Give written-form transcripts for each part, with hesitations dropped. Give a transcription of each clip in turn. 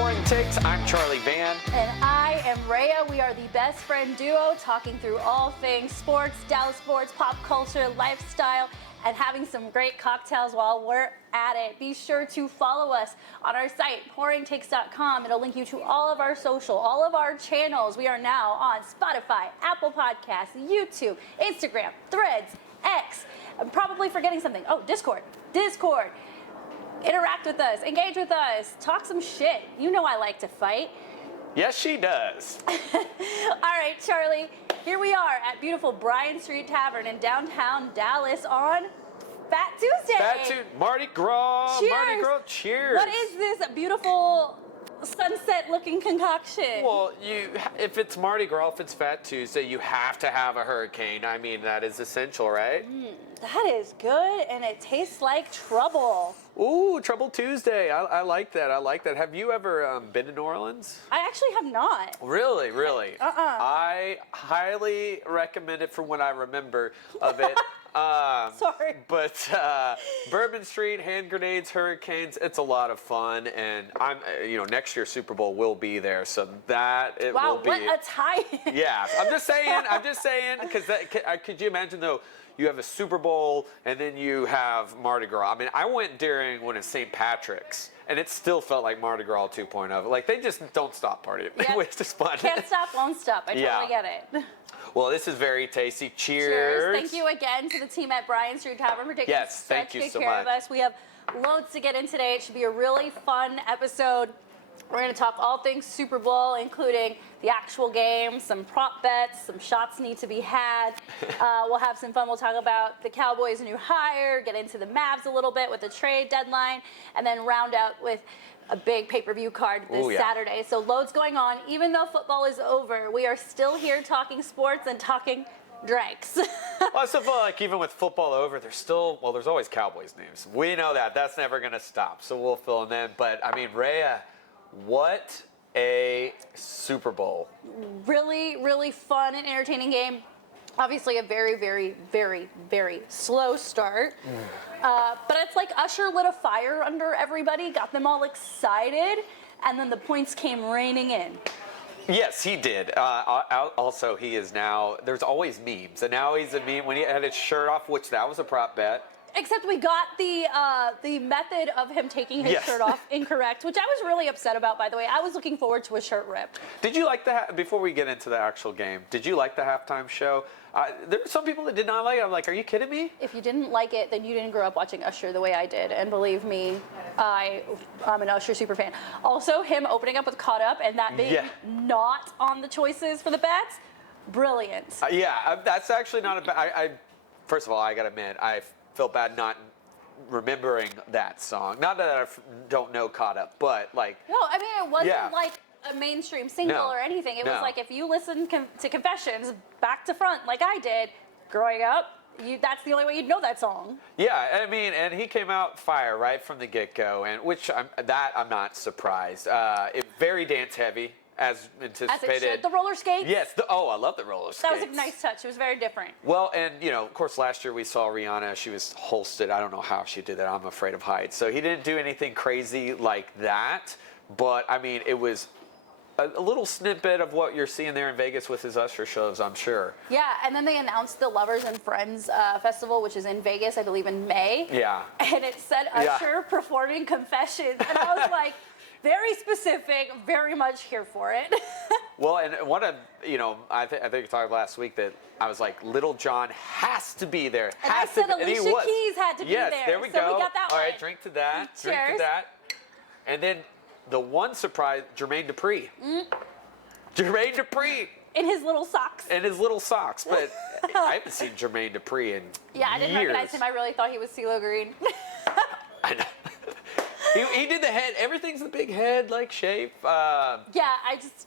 Pouring Takes. I'm Charlie Van. And I am Rayya. We are the best friend duo talking through all things sports, Dallas sports, pop culture, lifestyle, and having some great cocktails while we're at it. Be sure to follow us on our site, pouringtakes.com. It'll link you to all of our social, all of our channels. We are now on Spotify, Apple Podcasts, YouTube, Instagram, Threads, X. I'm probably forgetting something. Oh, Discord. Interact with us, engage with us, talk some shit. You know I like to fight. Yes, she does. All right, Charlie, here we are at beautiful Bryan Street Tavern in downtown Dallas on Fat Tuesday. Mardi Gras. Cheers. Mardi Gras, cheers. What is this beautiful sunset-looking concoction? Well, if it's Mardi Gras, if it's Fat Tuesday, you have to have a hurricane. I mean, that is essential, right? That is good, and it tastes like trouble. Ooh, Trouble Tuesday. I like that. I like that. Have you ever been to New Orleans? I actually have not. Really? I highly recommend it from what I remember of it. Sorry. But Bourbon Street, hand grenades, hurricanes, it's a lot of fun. And next year's Super Bowl will be there. So that it will be. Wow, what a tie. Yeah, I'm just saying, because could you imagine though, you have a Super Bowl and then you have Mardi Gras. I mean, I went during when it's St. Patrick's and it still felt like Mardi Gras 2.0. Like they just don't stop partying, Yep. which is fun. Can't stop, won't stop. I totally get it. Well, this is very tasty. Cheers. Cheers. Thank you again to the team at Bryan Street Tavern for taking such good care of us. We have loads to get in today. It should be a really fun episode. We're going to talk all things Super Bowl, including the actual game, some prop bets, some shots need to be had. We'll have some fun. We'll talk about the Cowboys' new hire, get into the Mavs a little bit with the trade deadline, and then round out with a big pay-per-view card this Saturday. So loads going on. Even though football is over, we are still here talking sports and talking drinks. Well, I still feel like even with football over, there's always Cowboys names. We know that. That's never going to stop. So we'll fill in them. But, I mean, Rayya, what a Super Bowl. Really, really fun and entertaining game. Obviously a very, very, very, very slow start. But it's like Usher lit a fire under everybody, got them all excited, and then the points came raining in. Yes, he did. Also, he is now, there's always memes. And now he's a meme when he had his shirt off, which that was a prop bet. Except we got the method of him taking his shirt off incorrect, which I was really upset about, by the way. I was looking forward to a shirt rip. Did you like before we get into the actual game, did you like the halftime show? There were some people that did not like it. I'm like, are you kidding me? If you didn't like it, then you didn't grow up watching Usher the way I did. And believe me, I'm an Usher super fan. Also, him opening up with Caught Up and that being not on the choices for the bets, brilliant. That's actually not a bad. First of all, I got to admit, I felt bad not remembering that song. Not that I don't know Caught Up, but like. No, I mean, it wasn't like a mainstream single or anything. It was like if you listen to Confessions back to front like I did growing up, that's the only way you'd know that song. Yeah, I mean, and he came out fire right from the get-go, and I'm not surprised. Very dance heavy. As anticipated. As it should. The roller skates? Yes. I love the roller skates. That was a nice touch. It was very different. Well, and, of course, last year we saw Rihanna. She was holstered. I don't know how she did that. I'm afraid of heights. So he didn't do anything crazy like that. But, I mean, it was a little snippet of what you're seeing there in Vegas with his Usher shows, I'm sure. Yeah, and then they announced the Lovers and Friends Festival, which is in Vegas, I believe, in May. Yeah. And it said Usher performing Confessions. And I was like... Very specific, very much here for it. Well, and I think we talked last week that I was like, Little John has to be there. And I said Alicia Keys had to be there. Yes, there we go. So we got that All one. right, drink to that. Cheers. Drink to that. And then the one surprise, Jermaine Dupri. Jermaine Dupri. In his little socks. But I haven't seen Jermaine Dupri in years. I didn't recognize him. I really thought he was CeeLo Green. I know. He did the head. Everything's the big head like shape. I just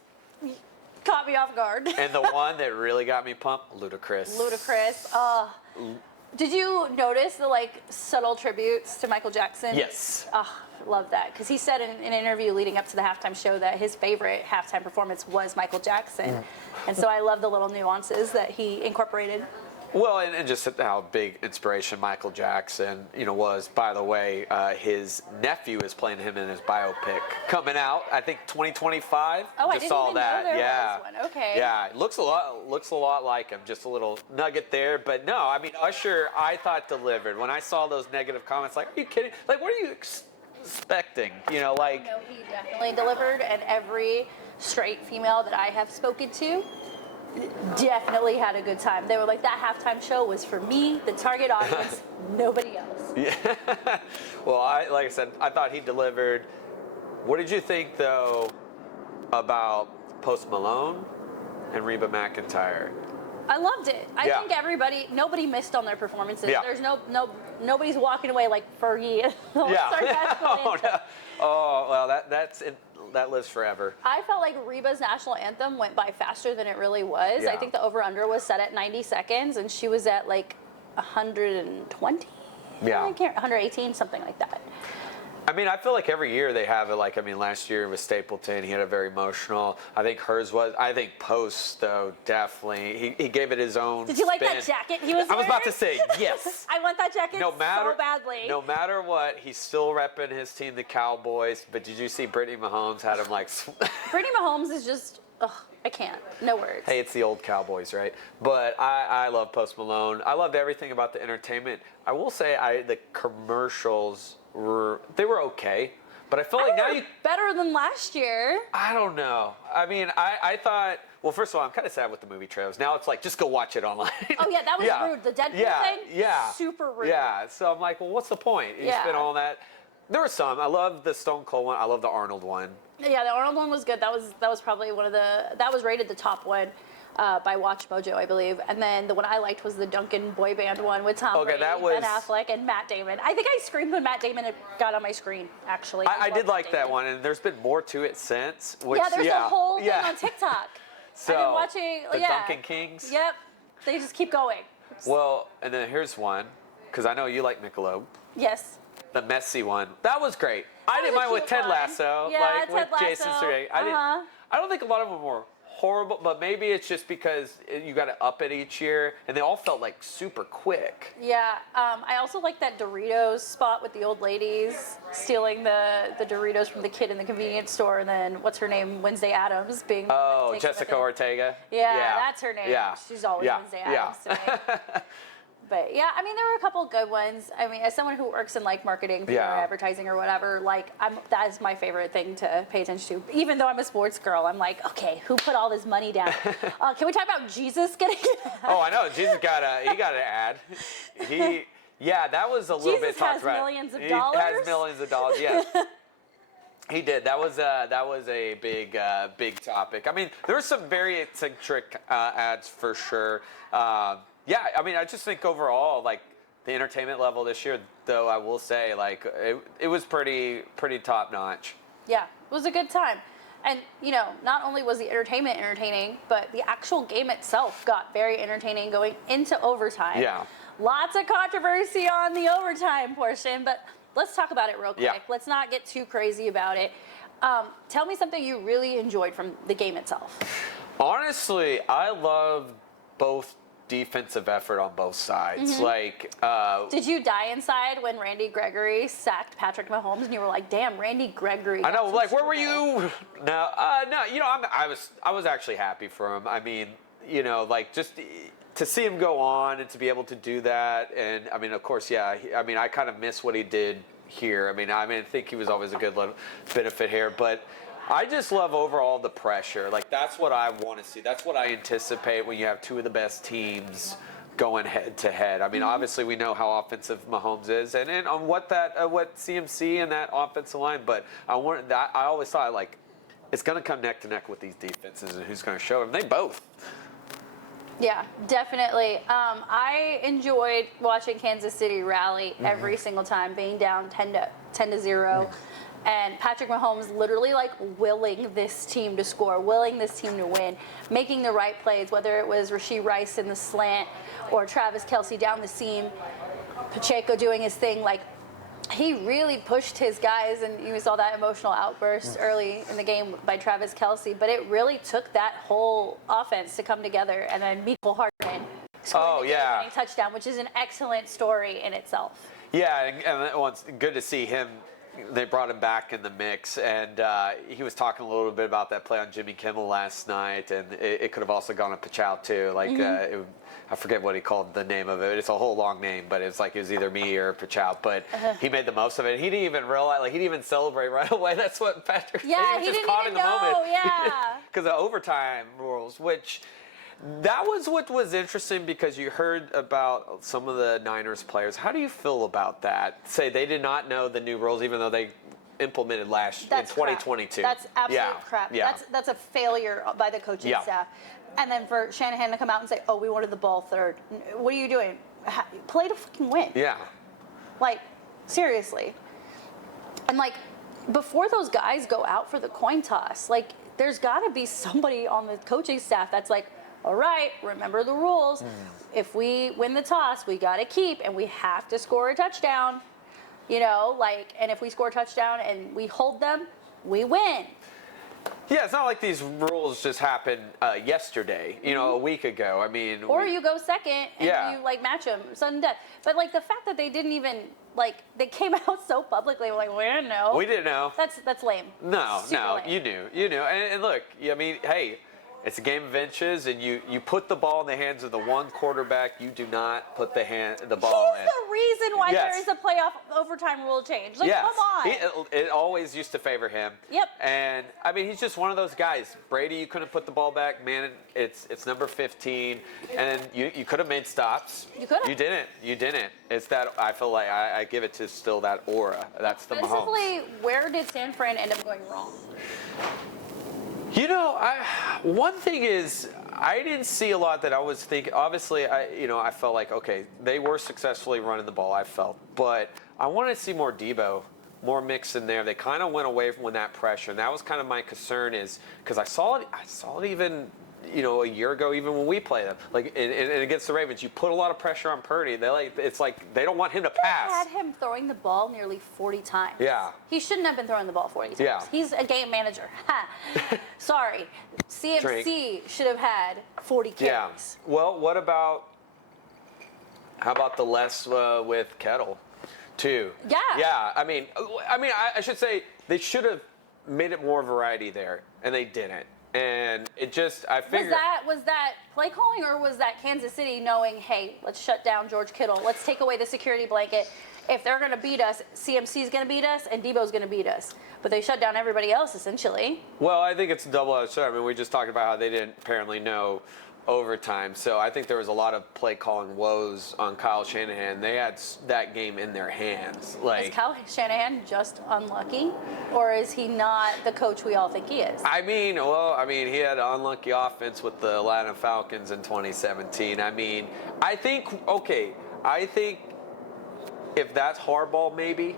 caught me off guard. And the one that really got me pumped, Ludacris. Did you notice the subtle tributes to Michael Jackson? Yes. Love that, because he said in an interview leading up to the halftime show that his favorite halftime performance was Michael Jackson, and so I love the little nuances that he incorporated. Well, and just how big inspiration Michael Jackson, was. By the way, his nephew is playing him in his biopic coming out. I think 2025. Oh, I just didn't saw even that. know there Yeah. was one. Okay. Yeah, it looks a lot like him. Just a little nugget there, but no. I mean, Usher, I thought delivered. When I saw those negative comments, like, are you kidding? Like, what are you expecting? Like. No, he definitely delivered, and every straight female that I have spoken to definitely had a good time. They were like, that halftime show was for me, the target audience, nobody else. Yeah. Well, like I said, I thought he delivered. What did you think, though, about Post Malone and Reba McEntire? I loved it. I think nobody missed on their performances. Yeah. There's nobody's walking away like Fergie. Yeah. Oh, well, that lives forever. I felt like Reba's national anthem went by faster than it really was. Yeah. I think the over-under was set at 90 seconds, and she was at like 120? Yeah. 118, something like that. I mean, I feel like every year they have it. Like, I mean, last year was Stapleton. He had a very emotional. I think hers was. I think Post, though, definitely. He gave it his own. Did you like spin. that jacket he was wearing? I was about to say yes. I want that jacket so badly. No matter what, he's still repping his team, the Cowboys. But did you see Brittany Mahomes had him like? Brittany Mahomes is just. Ugh, I can't. No words. Hey, it's the old Cowboys, right? But I love Post Malone. I loved everything about the entertainment. I will say the commercials were okay, but I feel like now better than last year. I don't know. I mean, I thought. Well, first of all, I'm kind of sad with the movie trailers. Now it's like, just go watch it online. Oh yeah, that was rude. The Deadpool thing. Yeah. Super rude. Yeah. So I'm like, well, what's the point? You spent all that. There were some. I love the Stone Cold one. I love the Arnold one. Yeah, the Arnold one was good. That was probably that was rated the top one by Watch Mojo, I believe. And then the one I liked was the Duncan boy band one with Tom Brady, Ben Affleck, and Matt Damon. I think I screamed when Matt Damon got on my screen, actually. I did like that one, and there's been more to it since. Which, there's a whole thing on TikTok. So, I've been watching the Duncan Kings. Yep. They just keep going. Well, and then here's one, because I know you like Michelob. Yes. The messy one. That was great. I didn't mind with Ted Lasso. Yeah, with Jason Sudeikis. I don't think a lot of them were horrible, but maybe it's just because you got to up it each year, and they all felt like super quick. Yeah. I also like that Doritos spot with the old ladies stealing the Doritos from the kid in the convenience store, and then what's her name, Wednesday Addams being. Oh, Jessica Ortega. Yeah, that's her name. Yeah. She's always Wednesday Addams to me. But yeah, I mean, there were a couple good ones. I mean, as someone who works in like marketing, PR, advertising, or whatever, like that is my favorite thing to pay attention to. Even though I'm a sports girl, I'm like, okay, who put all this money down? Can we talk about Jesus getting? Oh, I know. Jesus got an ad. That was a little bit talked about. Jesus has millions of dollars. He has millions of dollars. Yes. He did. That was a big topic. I mean, there were some very eccentric ads for sure. Yeah, I mean, I just think overall, like, the entertainment level this year, though, I will say, like, it was pretty top notch. Yeah, it was a good time. And, not only was the entertainment entertaining, but the actual game itself got very entertaining going into overtime. Yeah. Lots of controversy on the overtime portion, but let's talk about it real quick. Yeah. Let's not get too crazy about it. Tell me something you really enjoyed from the game itself. Honestly, I loved both defensive effort on both sides. Mm-hmm. Like, did you die inside when Randy Gregory sacked Patrick Mahomes and you were like, "Damn, Randy Gregory"? I know. Like, where were you? No. I was actually happy for him. I mean, like just to see him go on and to be able to do that, and I mean, of course, yeah. I kind of miss what he did here. I mean, I think he was always a good benefit here, but. I just love overall the pressure. Like, that's what I want to see. That's what I anticipate when you have two of the best teams going head to head. I mean, obviously we know how offensive Mahomes is, and on what CMC and that offensive line. But I always thought, like, it's going to come neck to neck with these defenses, and who's going to show them. They both. Yeah, definitely. I enjoyed watching Kansas City rally every single time, being down 10-0. And Patrick Mahomes literally like willing this team to score, willing this team to win, making the right plays, whether it was Rashee Rice in the slant or Travis Kelce down the seam, Pacheco doing his thing. Like, he really pushed his guys, and you saw that emotional outburst early in the game by Travis Kelce. But it really took that whole offense to come together, and then Mecole Hardman. scoring the game-winning touchdown, which is an excellent story in itself. Yeah, and it's good to see him. They brought him back in the mix, and he was talking a little bit about that play on Jimmy Kimmel last night, and it could have also gone to Pachow too. Like I forget what he called the name of it. It's a whole long name, but it's like it was either me or Pachow. But he made the most of it. He didn't even realize, like he didn't even celebrate right away. That's what Patrick said. Yeah, He was he just didn't caught even in the moment. Yeah, because of overtime rules, which. That was what was interesting because you heard about some of the Niners players. How do you feel about that? Say they did not know the new rules, even though they implemented in 2022. That's absolute crap. Yeah. That's a failure by the coaching staff. And then for Shanahan to come out and say, "Oh, we wanted the ball third." What are you doing? Play to fucking win. Yeah. Like, seriously. And like, before those guys go out for the coin toss, like, there's got to be somebody on the coaching staff that's like, all right, remember the rules. If we win the toss, we got to keep, and we have to score a touchdown. You know, like, and if we score a touchdown and we hold them, we win. Yeah, it's not like these rules just happened yesterday, you know, a week ago. I mean. Or you go second and you, like, match them, sudden death. But, like, the fact that they didn't even, like, they came out so publicly, like, we didn't know. We didn't know. That's lame. No, lame. You knew. And look, I mean, hey. It's a game of inches, and you put the ball in the hands of the one quarterback. You do not put the ball in. He's the reason why there is a playoff overtime rule change. Like, come on. It always used to favor him. Yep. And, I mean, he's just one of those guys. Brady, you couldn't put the ball back. Man, it's number 15. And you could have made stops. You could have. You didn't. It's that, I feel like I give it to still that aura. That's the Mahomes. Specifically, where did San Fran end up going wrong? You know, one thing is, I didn't see a lot that I was thinking. Obviously, I felt like, okay, they were successfully running the ball, I felt. But I wanted to see more Debo, more mix in there. They kind of went away from that pressure. And that was kind of my concern is, because I saw it even, a year ago, even when we played them. Like, and against the Ravens, you put a lot of pressure on Purdy. It's like they don't want him to pass. They had him throwing the ball nearly 40 times. Yeah. He shouldn't have been throwing the ball 40 times. Yeah. He's a game manager. Sorry. CMC should have had 40 carries. Yeah. Well, how about the less with Kettle, too? Yeah. Yeah. I mean, I should say they should have made it more variety there, and they didn't. And it just, I figured. Was that play calling, or was that Kansas City knowing, hey, let's shut down George Kittle. Let's take away the security blanket. If they're going to beat us, CMC's going to beat us, and Debo's going to beat us. But they shut down everybody else, essentially. Well, I think it's a double-edged sword. I mean, we just talked about how they didn't apparently know overtime. So I think there was a lot of play calling woes on Kyle Shanahan. They had that game in their hands. Is Kyle Shanahan just unlucky, or is he not the coach we all think he is? I mean, he had an unlucky offense with the Atlanta Falcons in 2017. I think if that's hardball, maybe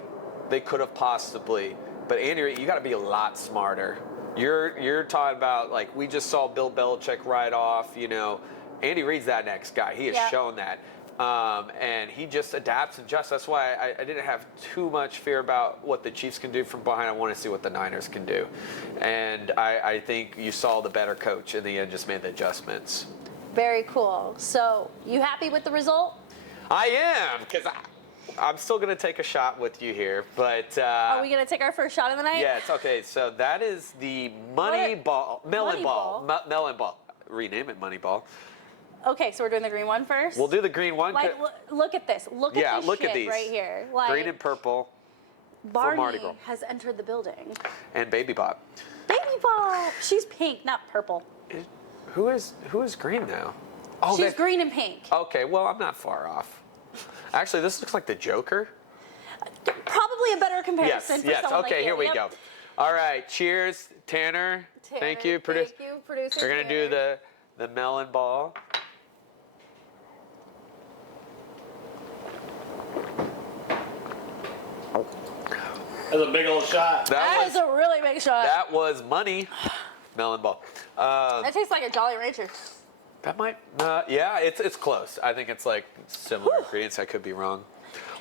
they could have possibly. But Andy, you got to be a lot smarter. You're talking about, like, we just saw Bill Belichick ride off, Andy Reid's that next guy. He has shown that. And he just adapts and adjusts. That's why I didn't have too much fear about what the Chiefs can do from behind. I want to see what the Niners can do. And I think you saw the better coach in the end just made the adjustments. Very cool. So, you happy with the result? I am, because I'm still going to take a shot with you here, but... Are we going to take our first shot of the night? Yes, okay, so that is the melon ball. Rename it Money Ball. Okay, so we're doing the green one first? We'll do the green one. Like, look at this. Look at these right here. Like, green and purple Barney for Mardi Gras. has entered the building. And Baby Bop. Baby Bop! She's pink, not purple. Who is green now? Oh, she's green and pink. Okay, well, I'm not far off. Actually, this looks like the Joker. Probably a better comparison for someone like you. Okay, here we go. All right, cheers, Tanner. Thank you, producer. We're going to do the melon ball. That's a big old shot. That is a really big shot. That was money. Melon ball. That tastes like a Jolly Rancher. That might, it's close. I think it's like similar ingredients. I could be wrong.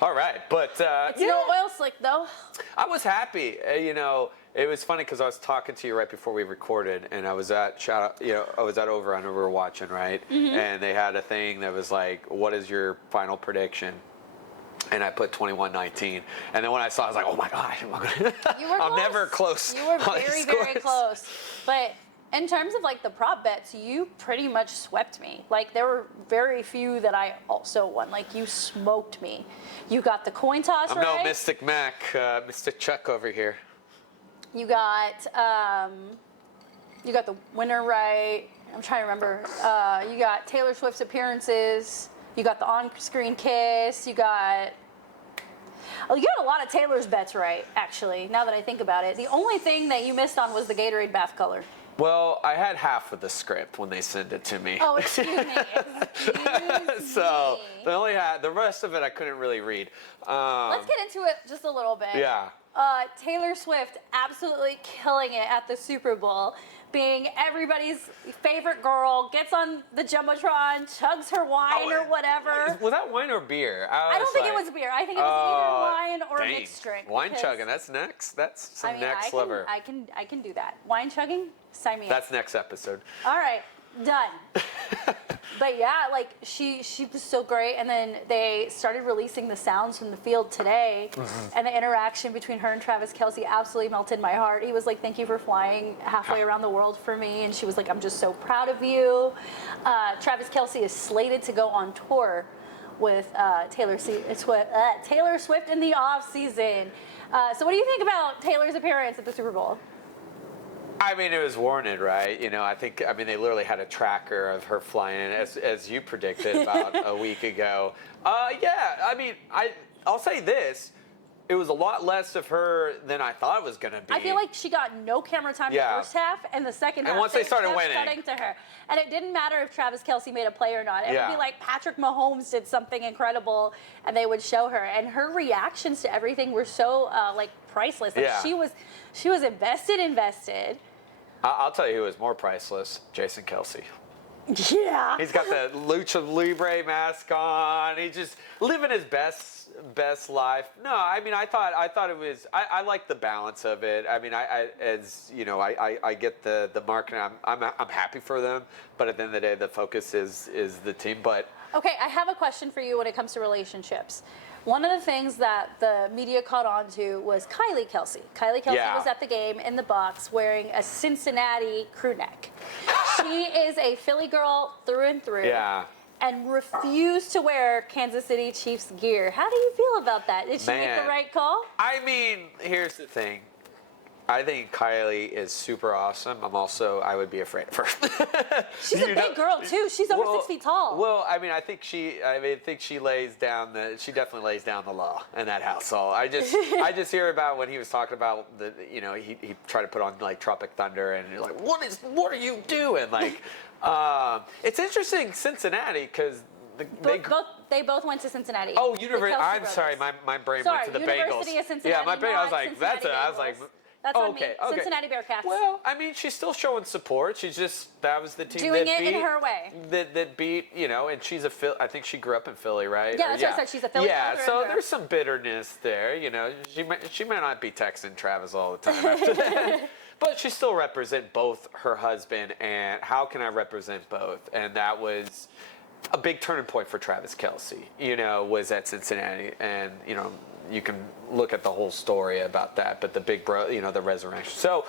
All right, but it's no oil slick though. I was happy. It was funny because I was talking to you right before we recorded, and I was at Over Under we were watching, right? Mm-hmm. And they had a thing that was like, "What is your final prediction?" And I put 21-19. And then when I saw it, I was like, "Oh my God, I'm never close." You were very, very close. But in terms of like the prop bets, you pretty much swept me. Like there were very few that I also won. Like you smoked me. You got the coin toss right. I'm no Mystic Mac, Mystic Chuck over here. You got the winner right. I'm trying to remember. You got Taylor Swift's appearances. You got the on-screen kiss. You got a lot of Taylor's bets right, actually, now that I think about it. The only thing that you missed on was the Gatorade bath color. Well, I had half of the script when they sent it to me. Oh, excuse me. So the rest of it I couldn't really read. Let's get into it just a little bit. Yeah. Taylor Swift absolutely killing it at the Super Bowl, being everybody's favorite girl, gets on the Jumbotron, chugs her wine or whatever. Was that wine or beer? I don't think it was beer. I think it was either wine or a mixed drink. Wine chugging, that's next. That's some next level. I can do that. Wine chugging, sign me up. That's next episode. All right, done. But yeah, like she was so great, and then they started releasing the sounds from the field today, and the interaction between her and Travis Kelce absolutely melted my heart. He was like, "Thank you for flying halfway around the world for me," and she was like, "I'm just so proud of you." Travis Kelce is slated to go on tour with Taylor Swift in the off season. So what do you think about Taylor's appearance at the Super Bowl? I mean, it was warranted, right? I mean, they literally had a tracker of her flying in, as you predicted about a week ago. Yeah, I mean, I'll say this. It was a lot less of her than I thought it was going to be. I feel like she got no camera time in the first half, and the second half, and once they started winning, cutting to her. And it didn't matter if Travis Kelce made a play or not. It would be like Patrick Mahomes did something incredible, and they would show her. And her reactions to everything were so like priceless. Like she was invested. I'll tell you who was more priceless: Jason Kelce. Yeah. He's got the Lucha Libre mask on. He's just living his best life. No, I mean, I thought it was. I like the balance of it. I mean, I get the marketing. I'm happy for them, but at the end of the day, the focus is the team. But okay, I have a question for you when it comes to relationships. One of the things that the media caught on to was Kylie Kelce. Kylie Kelce was at the game in the box wearing a Cincinnati crew neck. She is a Philly girl through and through. Yeah. And refused to wear Kansas City Chiefs gear. How do you feel about that? Did she make the right call? I mean, here's the thing. I think Kylie is super awesome. I would be afraid of her. She's a big girl too. She's over 6 feet tall. Well, I mean, I think she definitely lays down the law in that household. I just hear about when he was talking about he tried to put on like Tropic Thunder, and you're like, what are you doing? Like, it's interesting, Cincinnati, because they both went to Cincinnati. Oh, I'm sorry, my brain went to the Bengals. University of Cincinnati. Yeah, my brain. I was like, that's on me. Cincinnati Bearcats. Well, I mean, she's still showing support. That was the team doing it in her way. That beat, and she's I think she grew up in Philly, right? Yeah, that's what I said. She's a Philly. Yeah, so there's some bitterness there. She might not be texting Travis all the time after that. But she still represents both her husband and how can I represent both? And that was a big turning point for Travis Kelce, was at Cincinnati. And, you can look at the whole story about that, but the big the resurrection. So,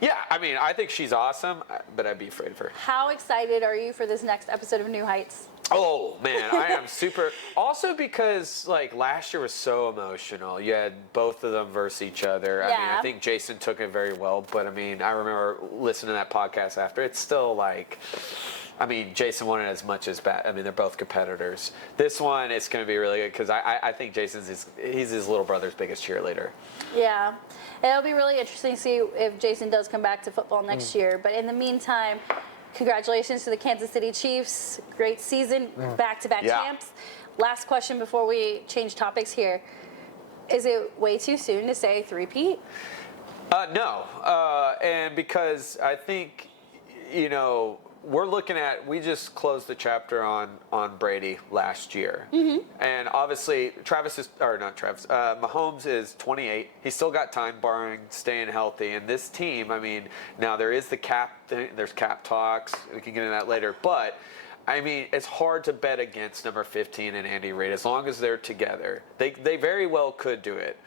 yeah, I mean, I think she's awesome, but I'd be afraid of her. How excited are you for this next episode of New Heights? Oh, man, I am super. Also because, like, last year was so emotional. You had both of them versus each other. I mean, I think Jason took it very well, but, I mean, I remember listening to that podcast after. It's still, like, I mean, Jason won it as much as Bat. I mean, they're both competitors. This one, it's going to be really good because I think he's his little brother's biggest cheerleader. Yeah. It'll be really interesting to see if Jason does come back to football next year. But in the meantime, congratulations to the Kansas City Chiefs. Great season, back-to-back champs. Last question before we change topics here. Is it way too soon to say three-peat? No. And because I think, we're looking at, we just closed the chapter on Brady last year. And obviously, Mahomes is 28. He's still got time barring staying healthy. And this team, I mean, now there is the cap thing, there's cap talks. We can get into that later. But, I mean, it's hard to bet against number 15 and Andy Reid as long as they're together. They very well could do it.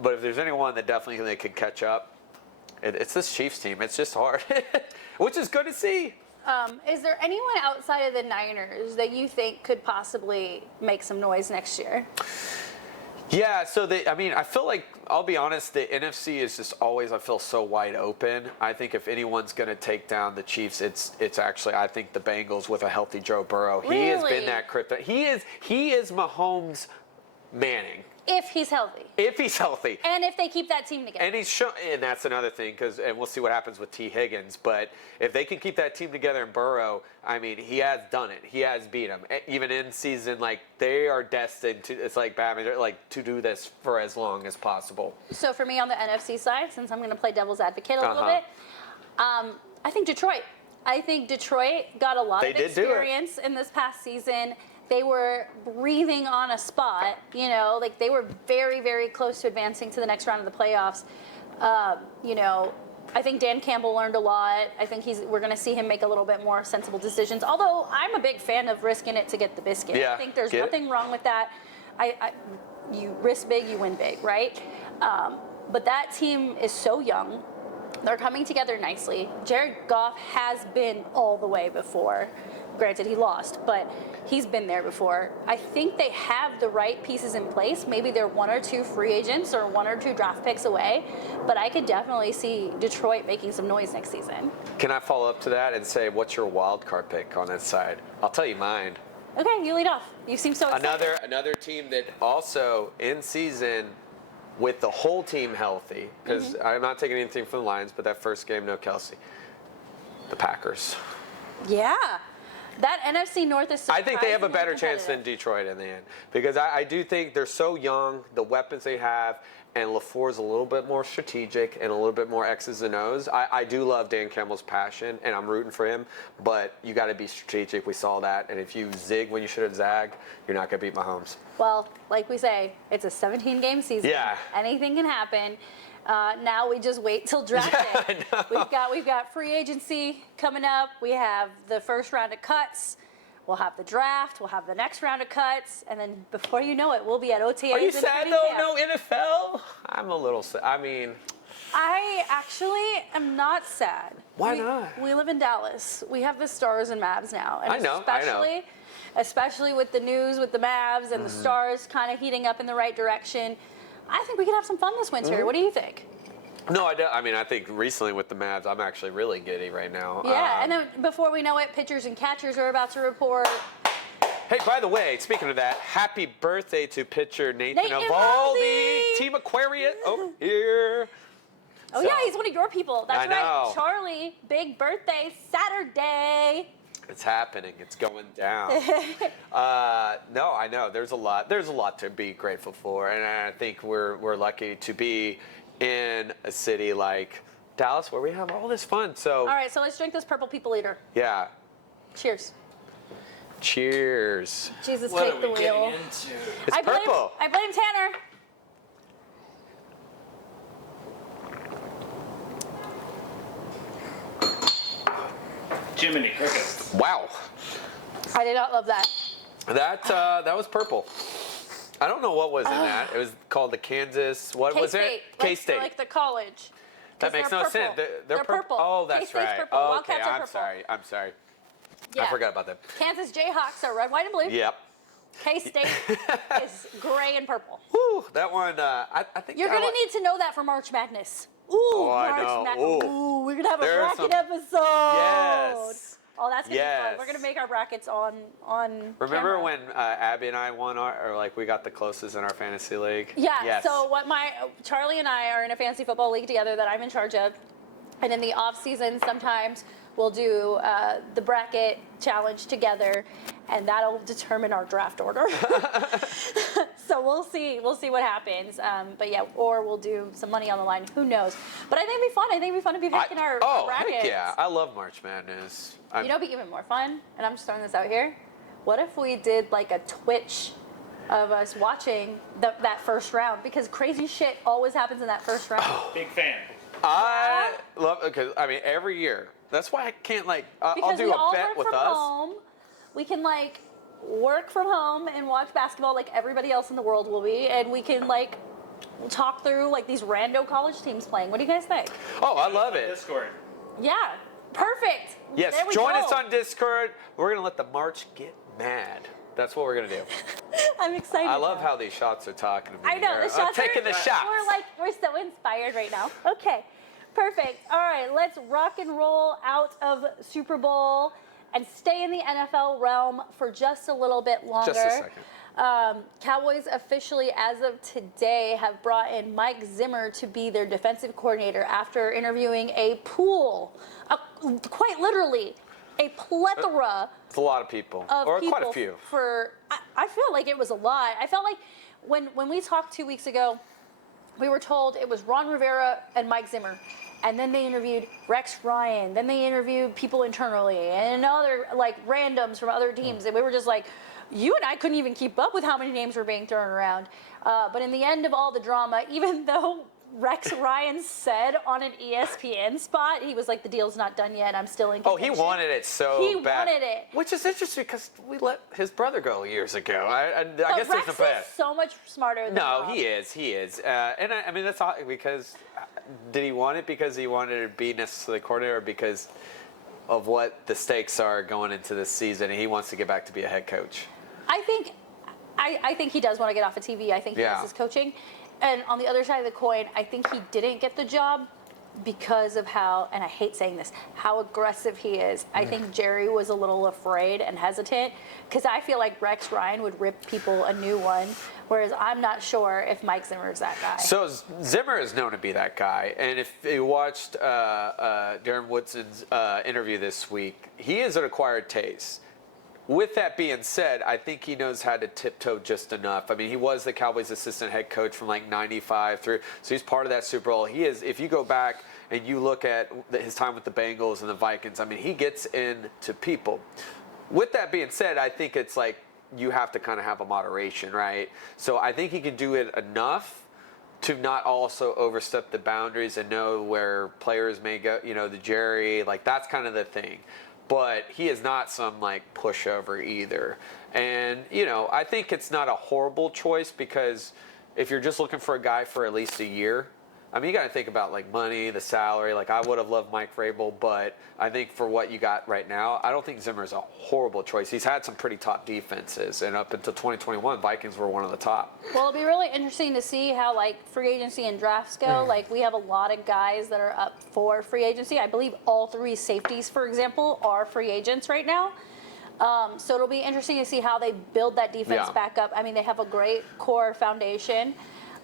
But if there's anyone that definitely they could catch up, it's this Chiefs team. It's just hard, which is good to see. Is there anyone outside of the Niners that you think could possibly make some noise next year? Yeah, so I feel like, I'll be honest, the NFC is just always, I feel, so wide open. I think if anyone's going to take down the Chiefs, it's actually, I think, the Bengals with a healthy Joe Burrow. Really? He has been that crypto. He is Mahomes Manning. If he's healthy. If he's healthy. And if they keep that team together. And and that's another thing, and we'll see what happens with T. Higgins, but if they can keep that team together and Burrow, I mean, he has done it. He has beat them. Even in season, like, they are destined to, it's like Batman, like, to do this for as long as possible. So for me on the NFC side, since I'm going to play devil's advocate a little bit, I think Detroit. I think Detroit got a lot of experience in this past season. They were breathing on a spot, like they were very, very close to advancing to the next round of the playoffs. I think Dan Campbell learned a lot. I think we're going to see him make a little bit more sensible decisions. Although I'm a big fan of risking it to get the biscuit. Yeah, I think there's nothing wrong with that. You risk big, you win big, right? But that team is so young. They're coming together nicely. Jared Goff has been all the way before. Granted, he lost, but he's been there before. I think they have the right pieces in place. Maybe they're 1 or 2 free agents or 1 or 2 draft picks away, but I could definitely see Detroit making some noise next season. Can I follow up to that and say, what's your wild card pick on that side? I'll tell you mine. Okay, you lead off. You seem so excited. Another team that also in season with the whole team healthy, because I'm not taking anything from the Lions, but that first game, no Kelsey. The Packers. Yeah. That NFC North is I think they have a better chance than Detroit in the end, because I do think they're so young, the weapons they have, and LaFleur's a little bit more strategic and a little bit more X's and O's. I do love Dan Campbell's passion, and I'm rooting for him, but you got to be strategic. We saw that, and if you zig when you should have zagged, you're not going to beat Mahomes. Well, like we say, it's a 17-game season. Yeah. Anything can happen. Now we just wait till draft day. We've got free agency coming up. We have the first round of cuts. We'll have the draft. We'll have the next round of cuts, and then before you know it, we'll be at OTAs. Are you sad though? No NFL? I'm a little sad. I mean, I actually am not sad. Why not? We live in Dallas. We have the Stars and Mavs now, and I know. especially with the news with the Mavs and the Stars kind of heating up in the right direction. I think we could have some fun this winter. What do you think? No, I think recently with the Mavs, I'm actually really giddy right now. Yeah, and then before we know it, pitchers and catchers are about to report. Hey, by the way, speaking of that, happy birthday to pitcher Nathan Eovaldi, Team Aquarius over here. Oh, yeah, he's one of your people. That's I know. right. Charlie, big birthday Saturday. It's happening. It's going down. No, I know. There's a lot to be grateful for, and I think we're lucky to be in a city like Dallas where we have all this fun. So. All right, so let's drink this purple people eater. Yeah. Cheers. Cheers. Jesus, what take the wheel. It's purple. I blame Tanner. Jiminy Cricket. Wow. I did not love that. That was purple. I don't know what was in that. It was called the Kansas. What was it? K-State. Like the college. That makes no sense. They're purple. Oh, that's K-State's right. purple. Oh, okay, Wildcats are I'm purple. sorry. Yeah. I forgot about that. Kansas Jayhawks are red, white, and blue. Yep. K-State is gray and purple. Whew, that one, I think. You're going to need to know that for March Madness. Ooh, I March know. Madness. Ooh, we're going to have a bracket episode. Yes. Oh, that's going to be fun. We're going to make our brackets on Remember camera. when Abby and I won we got the closest in our fantasy league? Yeah. Yes. So Charlie and I are in a fantasy football league together that I'm in charge of. And in the off season, sometimes We'll do the bracket challenge together, and that'll determine our draft order. So we'll see what happens. But yeah, or we'll do some money on the line. Who knows? But I think it'd be fun. I think it'd be fun to be picking our brackets. Heck yeah! I love March Madness. You know, it'd be even more fun. And I'm just throwing this out here. What if we did like a Twitch of us watching that first round? Because crazy shit always happens in that first round. Big fan. I love it because I mean every year. That's why I can't I'll do a bet with us. Home. We can work from home and watch basketball like everybody else in the world will be, and we can talk through these rando college teams playing. What do you guys think? Oh, I love it. Discord. Yeah, perfect. Yes, join us on Discord. We're gonna let the March get mad. That's what we're gonna do. I'm excited. I love how these shots are talking to me. I know here. the shots. Taking the shots. We're so inspired right now. Okay, perfect. All right, let's rock and roll out of Super Bowl and stay in the NFL realm for just a little bit longer. Just a second. Cowboys officially, as of today, have brought in Mike Zimmer to be their defensive coordinator after interviewing a pool, quite literally, a plethora. It's a lot of people, or quite a few. I feel like it was a lot. I felt like when we talked 2 weeks ago, we were told it was Ron Rivera and Mike Zimmer. And then they interviewed Rex Ryan. Then they interviewed people internally and other randoms from other teams. And we were just you and I couldn't even keep up with how many names were being thrown around. But in the end of all the drama, even though Rex Ryan said on an ESPN spot, he was like, the deal's not done yet. I'm still in contention. Oh, he wanted it so bad. He wanted it. Which is interesting because we let his brother go years ago. I guess Rex there's a bet. is so much smarter than Rob. He is. And I mean, that's odd because did he want it because he wanted to be necessarily coordinator or because of what the stakes are going into this season and he wants to get back to be a head coach? I think he does want to get off of TV. I think he misses coaching. And on the other side of the coin, I think he didn't get the job because of how, and I hate saying this, how aggressive he is. I think Jerry was a little afraid and hesitant because I feel like Rex Ryan would rip people a new one, whereas I'm not sure if Mike Zimmer is that guy. So Zimmer is known to be that guy. And if you watched Darren Woodson's interview this week, he is an acquired taste. With that being said, I think he knows how to tiptoe just enough. I mean, he was the Cowboys' assistant head coach from 95 through, so he's part of that Super Bowl. He is, if you go back and you look at his time with the Bengals and the Vikings, I mean, he gets into people. With that being said, I think it's you have to kind of have a moderation, right? So I think he can do it enough to not also overstep the boundaries and know where players may go, the Jerry, that's kind of the thing. But he is not some pushover either. And, I think it's not a horrible choice because if you're just looking for a guy for at least a year, I mean, you got to think about money, the salary. I would have loved Mike Vrabel, but I think for what you got right now, I don't think Zimmer's a horrible choice. He's had some pretty top defenses, and up until 2021, Vikings were one of the top. Well, it'll be really interesting to see how free agency and drafts go. We have a lot of guys that are up for free agency. I believe all three safeties, for example, are free agents right now. So it'll be interesting to see how they build that defense back up. I mean, they have a great core foundation.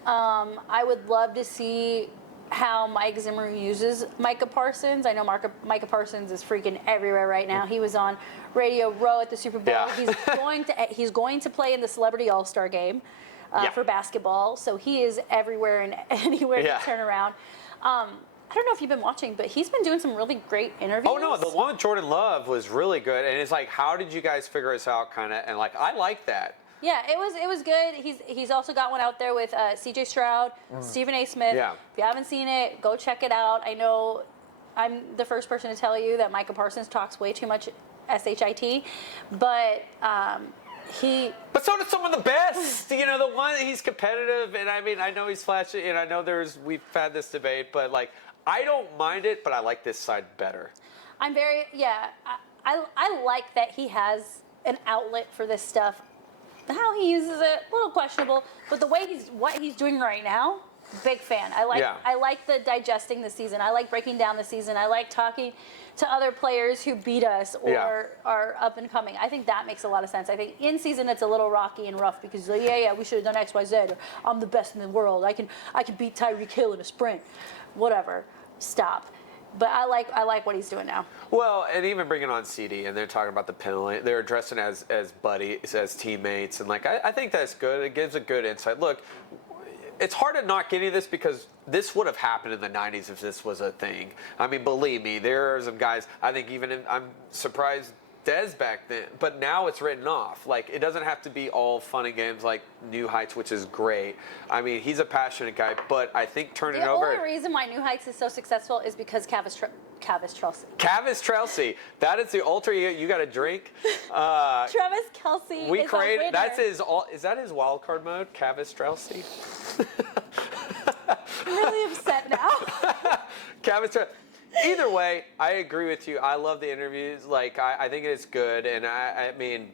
I would love to see how Mike Zimmer uses Micah Parsons. I know Micah Parsons is freaking everywhere right now. He was on Radio Row at the Super Bowl. Yeah. He's going to play in the Celebrity All-Star Game for basketball. So he is everywhere and anywhere to turn around. I don't know if you've been watching, but he's been doing some really great interviews. Oh, no, the one with Jordan Love was really good. And it's how did you guys figure this out kind of? And I like that. Yeah, it was good. He's also got one out there with C.J. Stroud, Stephen A. Smith. Yeah. If you haven't seen it, go check it out. I know I'm the first person to tell you that Micah Parsons talks way too much SHIT, but But so does some of the best. The one he's competitive, and I mean I know he's flashy, and I know we've had this debate, but I don't mind it, but I like this side better. I'm very I like that he has an outlet for this stuff. How he uses it, a little questionable, but the way what he's doing right now, big fan. I like the digesting the season. I like breaking down the season. I like talking to other players who beat us or are up and coming. I think that makes a lot of sense. I think in season it's a little rocky and rough because we should have done X, Y, Z. Or, I'm the best in the world. I can beat Tyreek Hill in a sprint. Whatever. Stop. But I like what he's doing now. Well, and even bringing on CD, and they're talking about the penalty. They're addressing as buddies, as teammates, and like I think that's good. It gives a good insight. Look, it's hard to not getting this because this would have happened in the 90s if this was a thing. I mean, believe me, there are some guys. I think I'm surprised Dez back then, but now it's written off. Like, it doesn't have to be all fun and games like New Heights, which is great. I mean, he's a passionate guy, but I think turning the over. The only reason why New Heights is so successful is because Cavis Trelsey. Cavis Trelsey. That is the alter you got to drink. Travis Kelce. We is created. a winner. That's his. Is that his wild card mode? Cavis Trelsey. I'm really upset now. Cavis Trelsey. Either way, I agree with you. I love the interviews. Like, I think it's good, and I mean,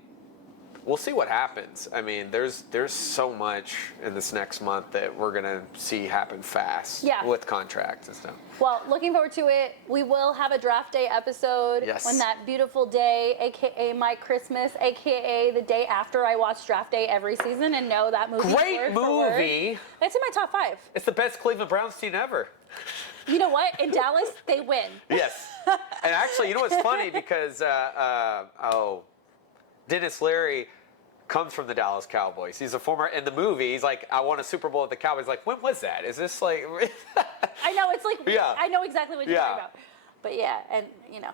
we'll see what happens. I mean, there's so much in this next month that we're gonna see happen fast. Yeah. With contracts and stuff. Well, looking forward to it. We will have a draft day episode. Yes. When that beautiful day, aka my Christmas, aka the day after I watch Draft Day every season and know that movie. Great movie. It's in my top 5. It's the best Cleveland Browns team ever. You know what? In Dallas, they win. Yes. And actually, you know what's funny? Because, Dennis Leary comes from the Dallas Cowboys. He's a former, in the movie, he's like, I won a Super Bowl with the Cowboys. Like, when was that? Is this like... I know, it's like, Yeah. I know exactly what you're talking about. But yeah, and, you know,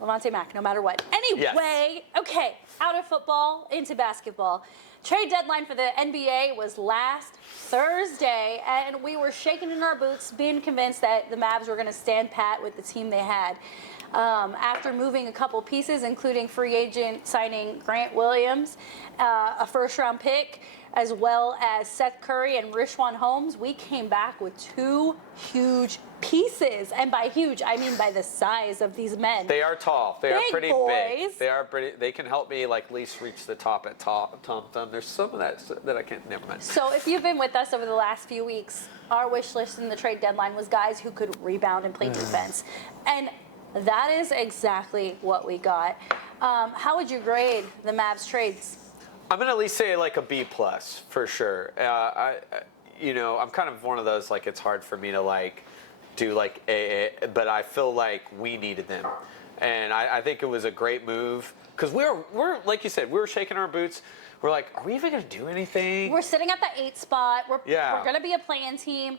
Lamonte Mack, no matter what. Anyway, okay, out of football, into basketball. Trade deadline for the NBA was last Thursday, and we were shaking in our boots, being convinced that the Mavs were going to stand pat with the team they had. After moving a couple pieces, including free agent signing Grant Williams, a first-round pick, as well as Seth Curry and Richaun Holmes, we came back with 2 huge pieces. And by huge, I mean by the size of these men. They are tall. They are pretty boys. big. They are pretty. They can help me like at least reach the top at Tom Thumb. There's some of that I can't. Never mind. So if you've been with us over the last few weeks, our wish list in the trade deadline was guys who could rebound and play defense, and that is exactly what we got. How would you grade the Mavs trades? I'm gonna at least say like a B+ for sure. I'm kind of one of those like it's hard for me to like do like a, but I feel like we needed them, and I think it was a great move because we're like you said, we were shaking our boots. We're like, are we even gonna do anything? We're sitting at the 8th spot. We're gonna be a play-in team.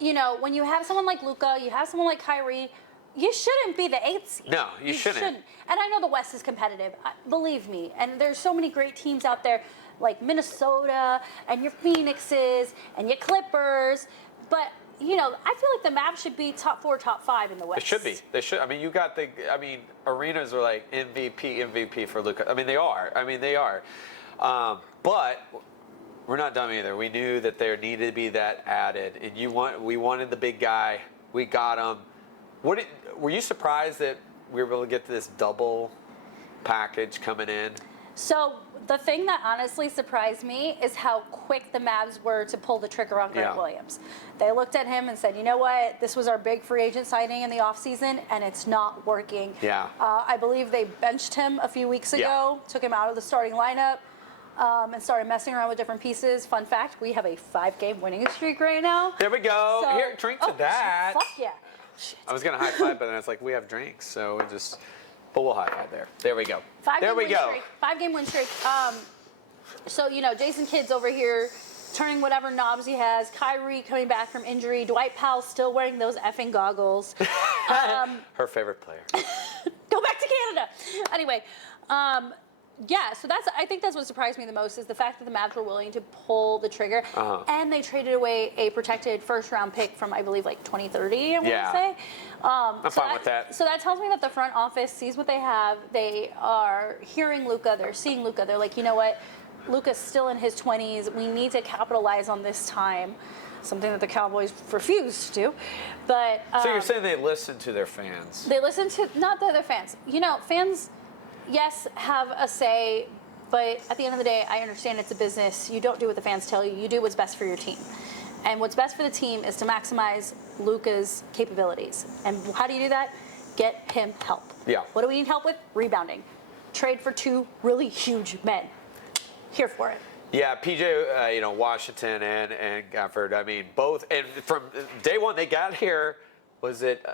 You know, when you have someone like Luka, you have someone like Kyrie. You shouldn't be the 8th seed. No, you shouldn't. And I know the West is competitive, believe me. And there's so many great teams out there, like Minnesota and your Phoenixes and your Clippers. But, you know, I feel like the Mavs should be top 4, top 5 in the West. They should be. They should. I mean, you got arenas are like MVP for Luka. I mean, they are. But we're not dumb either. We knew that there needed to be that added. And we wanted the big guy. We got him. Were you surprised that we were able to get this double package coming in? So the thing that honestly surprised me is how quick the Mavs were to pull the trigger on Grant Williams. They looked at him and said, you know what, this was our big free agent signing in the offseason, and it's not working. Yeah. I believe they benched him a few weeks ago, took him out of the starting lineup, and started messing around with different pieces. Fun fact, we have a 5-game winning streak right now. There we go. So, Here, drink to that. Fuck yeah. Shit. I was going to high five, but then it's like, we have drinks, so but we'll high five there. There we go. 5-game win streak. So, you know, Jason Kidd's over here turning whatever knobs he has. Kyrie coming back from injury. Dwight Powell still wearing those effing goggles. Her favorite player. Go back to Canada. Anyway, yeah, so I think that's what surprised me the most is the fact that the Mavs were willing to pull the trigger, and they traded away a protected first-round pick from, I believe, like 2030, I want to say. I'm fine with that. So that tells me that the front office sees what they have. They are hearing Luka. They're seeing Luka. They're like, you know what? Luka's still in his 20s. We need to capitalize on this time, something that the Cowboys refuse to do. But so you're saying they listen to their fans? They listen to, not the other fans. You know, fans... yes, have a say, but at the end of the day, I understand it's a business. You don't do what the fans tell you. You do what's best for your team. And what's best for the team is to maximize Luka's capabilities. And how do you do that? Get him help. Yeah. What do we need help with? Rebounding. Trade for 2 really huge men. Here for it. Yeah, PJ, Washington and Gafford, I mean, both. And from day one, they got here was it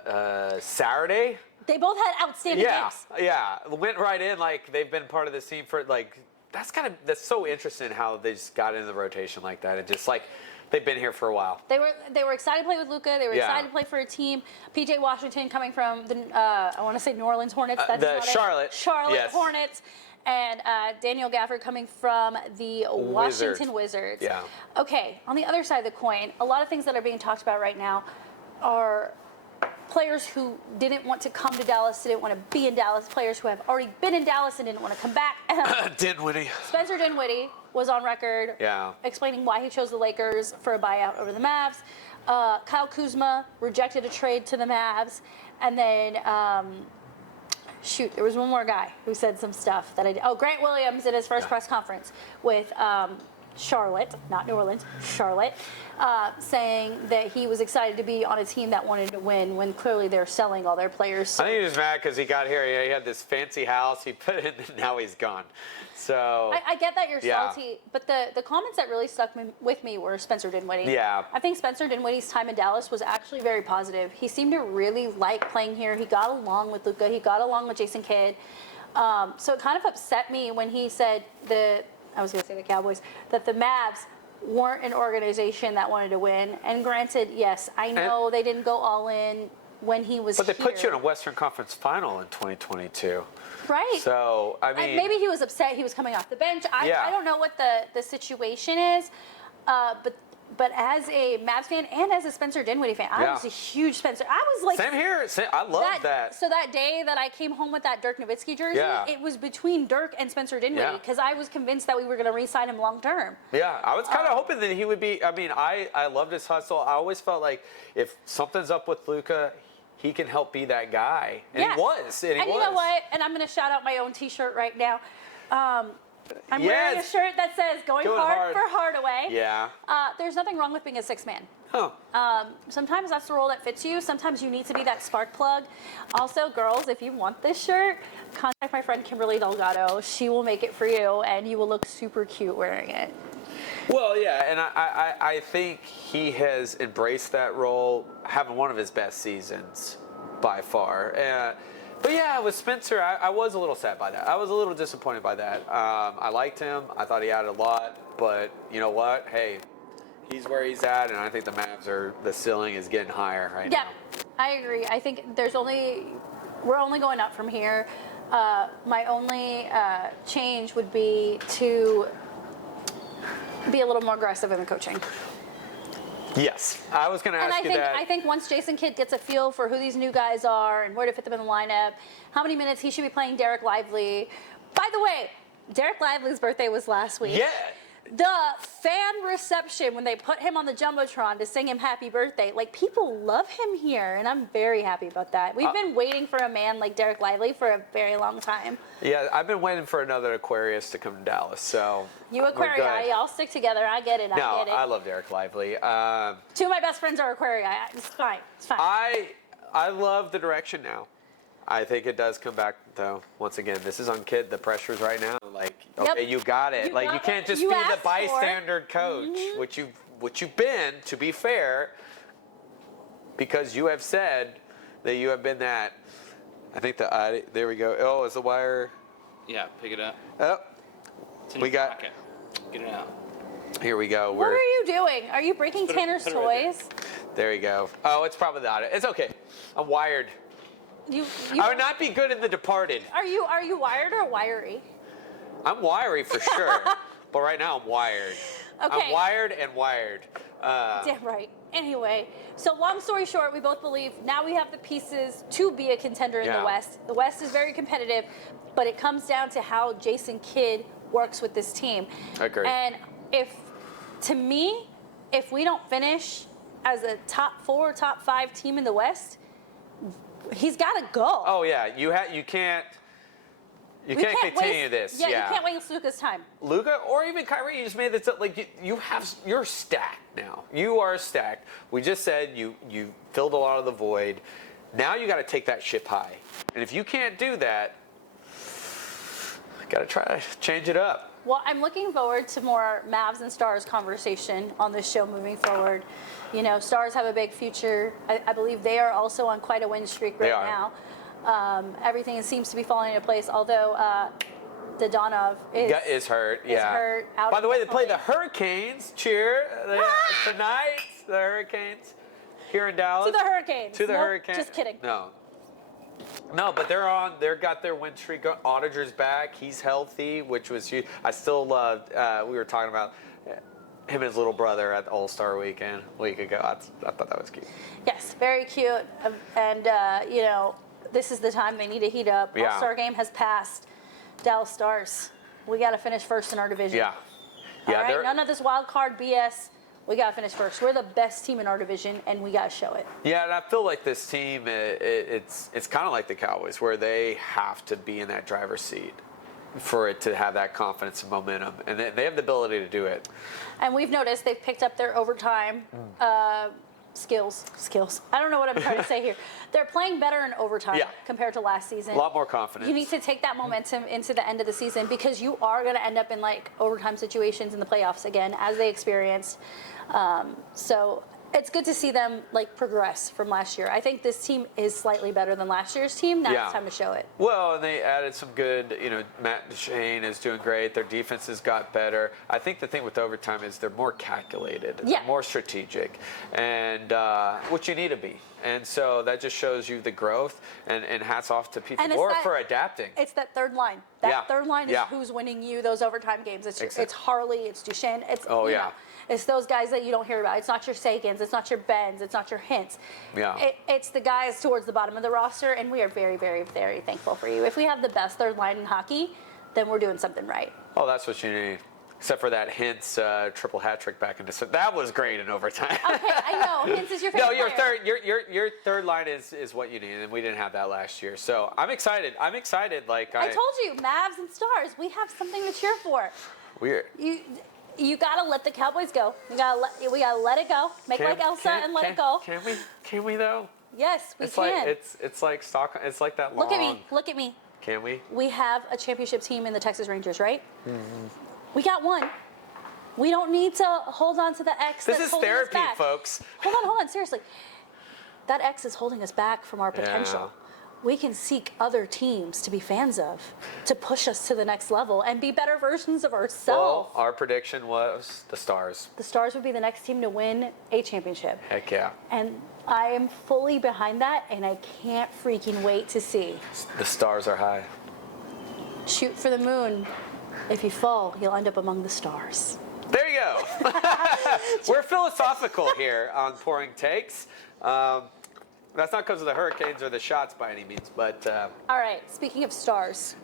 Saturday? They both had outstanding games. Yeah. Went right in like they've been part of this team for like that's so interesting how they just got into the rotation like that. And just like they've been here for a while. They were excited to play with Luka. They were excited to play for a team. PJ Washington coming from the I want to say New Orleans Hornets. That's the not Charlotte yes. Hornets. And Daniel Gafford coming from the Washington Wizards. Yeah. Okay, on the other side of the coin, a lot of things that are being talked about right now are players who didn't want to come to Dallas, didn't want to be in Dallas, players who have already been in Dallas and didn't want to come back. Dinwiddie. Spencer Dinwiddie was on record explaining why he chose the Lakers for a buyout over the Mavs. Kyle Kuzma rejected a trade to the Mavs. And then, there was one more guy who said some stuff that I did. Oh, Grant Williams in his first press conference with Charlotte, not New Orleans, Charlotte, saying that he was excited to be on a team that wanted to win when clearly they're selling all their players. So I think he was mad because he got here. He had this fancy house. He put it in, and now he's gone. So I get that you're salty, but the comments that really stuck with me were Spencer Dinwiddie. Yeah. I think Spencer Dinwiddie's time in Dallas was actually very positive. He seemed to really like playing here. He got along with Luka. He got along with Jason Kidd. So it kind of upset me when he said I was going to say the Cowboys, that the Mavs weren't an organization that wanted to win. And granted, yes, I know they didn't go all in when he was here. But they put you in a here. Western Conference final in 2022. Right. So, I mean. Maybe he was upset he was coming off the bench. I don't know what the situation is, but as a Mavs fan and as a Spencer Dinwiddie fan, I was a huge Spencer. I was like. Same here. I love that. So that day that I came home with that Dirk Nowitzki jersey, it was between Dirk and Spencer Dinwiddie because I was convinced that we were going to re-sign him long term. Yeah, I was kind of hoping that he would be. I mean, I loved his hustle. I always felt like if something's up with Luka, he can help be that guy. And he was. And you know what? And I'm going to shout out my own T-shirt right now. I'm wearing a shirt that says "Going hard for Hardaway." Yeah. There's nothing wrong with being a sixth man. Huh. Sometimes that's the role that fits you. Sometimes you need to be that spark plug. Also, girls, if you want this shirt, contact my friend Kimberly Delgado. She will make it for you, and you will look super cute wearing it. Well, yeah, and I think he has embraced that role, having one of his best seasons by far. But yeah, with Spencer, I was a little sad by that. I was a little disappointed by that. I liked him. I thought he added a lot. But you know what? Hey, he's where he's at, and I think the Mavs the ceiling is getting higher right now. Yeah, I agree. I think we're only going up from here. My only change would be to be a little more aggressive in the coaching. Yes, I was going to ask you that. I think once Jason Kidd gets a feel for who these new guys are and where to fit them in the lineup, how many minutes he should be playing Derek Lively. By the way, Derek Lively's birthday was last week. Yeah. The fan reception when they put him on the Jumbotron to sing him happy birthday, like people love him here, and I'm very happy about that. We've been waiting for a man like Derek Lively for a very long time. Yeah, I've been waiting for another Aquarius to come to Dallas, so. You Aquarii, y'all stick together. I get it. I get it. I love Derek Lively. Two of my best friends are Aquarii. It's fine. It's fine. I love the direction now. I think it does come back, though. Once again, this is on Kid. The pressure's right now. Like, okay, you got it. You can't just be the bystander coach, which you've been, to be fair, because you have said that you have been that. I think there we go. Oh, is the wire? Yeah, pick it up. Oh, we got. Pocket. Get it out. Here we go. What are you doing? Are you breaking Tanner's put it right toys? There you go. Oh, it's probably not it. It's okay. I'm wired. I would not be good in The Departed. Are you wired or wiry? I'm wiry for sure, but right now I'm wired. Okay. I'm wired and wired. Damn right. Anyway, so long story short, we both believe now we have the pieces to be a contender in the West. The West is very competitive, but it comes down to how Jason Kidd works with this team. I agree. And to me, if we don't finish as a top 4, top 5 team in the West, he's got to go. Oh yeah, you can't continue this. Yeah, you can't waste Luka's time. Luka or even Kyrie, you just made this up. Like you're stacked now. You are stacked. We just said you filled a lot of the void. Now you got to take that ship high. And if you can't do that, got to try to change it up. Well, I'm looking forward to more Mavs and Stars conversation on this show moving forward. You know, Stars have a big future. I believe they are also on quite a win streak right now. Everything seems to be falling into place, although Dodonov is hurt. Out By the way, they play the Hurricanes. Cheer tonight. The Hurricanes here in Dallas. To the Hurricanes. To the Hurricanes. Just kidding. No, but they've got their win streak. Auditor's back. He's healthy, which was huge. I still love, we were talking about him and his little brother at the All-Star weekend a week ago. I thought that was cute. Yes, very cute. And, you know, this is the time they need to heat up. Yeah. All-Star game has passed. Dallas Stars, we got to finish first in our division. Yeah. All right? None of this wild card BS. We got to finish first. We're the best team in our division, and we got to show it. Yeah, and I feel like this team, it's kind of like the Cowboys, where they have to be in that driver's seat for it to have that confidence and momentum, and they have the ability to do it. And we've noticed they've picked up their overtime skills. I don't know what I'm trying to say here. They're playing better in overtime compared to last season. A lot more confidence. You need to take that momentum into the end of the season because you are going to end up in like overtime situations in the playoffs again, as they experienced. So it's good to see them like progress from last year. I think this team is slightly better than last year's team. Now it's time to show it. Well, and they added some good, Matt Duchene is doing great. Their defenses got better. I think the thing with overtime is they're more calculated, more strategic, and what you need to be. And so that just shows you the growth, and hats off to Pete DeBoer for adapting. It's that third line. That third line is who's winning you those overtime games. It's Harley, it's Duchene, it's it's those guys that you don't hear about. It's not your Sagans, it's not your Bens, it's not your Hints. It's the guys towards the bottom of the roster, and we are very, very, very thankful for you. If we have the best third line in hockey, then we're doing something right. Oh, that's what you need. Except for that Hints triple hat trick back in December. That was great in overtime. Okay, I know. Hints is your favorite player. Your third line is what you need, and we didn't have that last year. So I'm excited. Like I told you, Mavs and Stars, we have something to cheer for. Weird. You gotta let the Cowboys go. We gotta let it go. Make like Elsa and let it go. Can we? Can we though? Yes, we can. It's like Stockholm. It's like that long. Look at me. Can we? We have a championship team in the Texas Rangers, right? Mm-hmm. We got one. We don't need to hold on to the X. This is therapy, folks. Hold on. Seriously, that X is holding us back from our potential. Yeah. We can seek other teams to be fans of, to push us to the next level and be better versions of ourselves. Well, our prediction was the Stars. The Stars would be the next team to win a championship. Heck yeah. And I am fully behind that, and I can't freaking wait to see. The stars are high. Shoot for the moon. If you fall, you'll end up among the stars. There you go. We're philosophical here on Pouring Takes. That's not because of the Hurricanes or the shots by any means, but... All right, speaking of stars,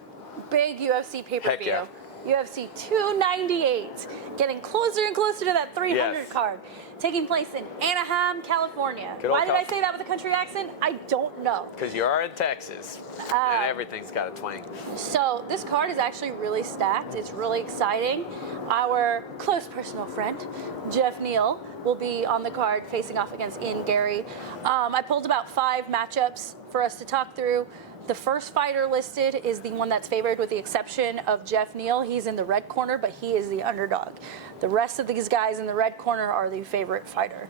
big UFC pay-per-view. Heck yeah. UFC 298, getting closer and closer to that 300 card, taking place in Anaheim, California. Why did I say that with a country accent? I don't know. Because you are in Texas, and everything's got a twang. So this card is actually really stacked. It's really exciting. Our close personal friend, Jeff Neal, will be on the card facing off against Ian Gary. I pulled about 5 matchups for us to talk through. The first fighter listed is the one that's favored with the exception of Jeff Neal. He's in the red corner, but he is the underdog. The rest of these guys in the red corner are the favorite fighter.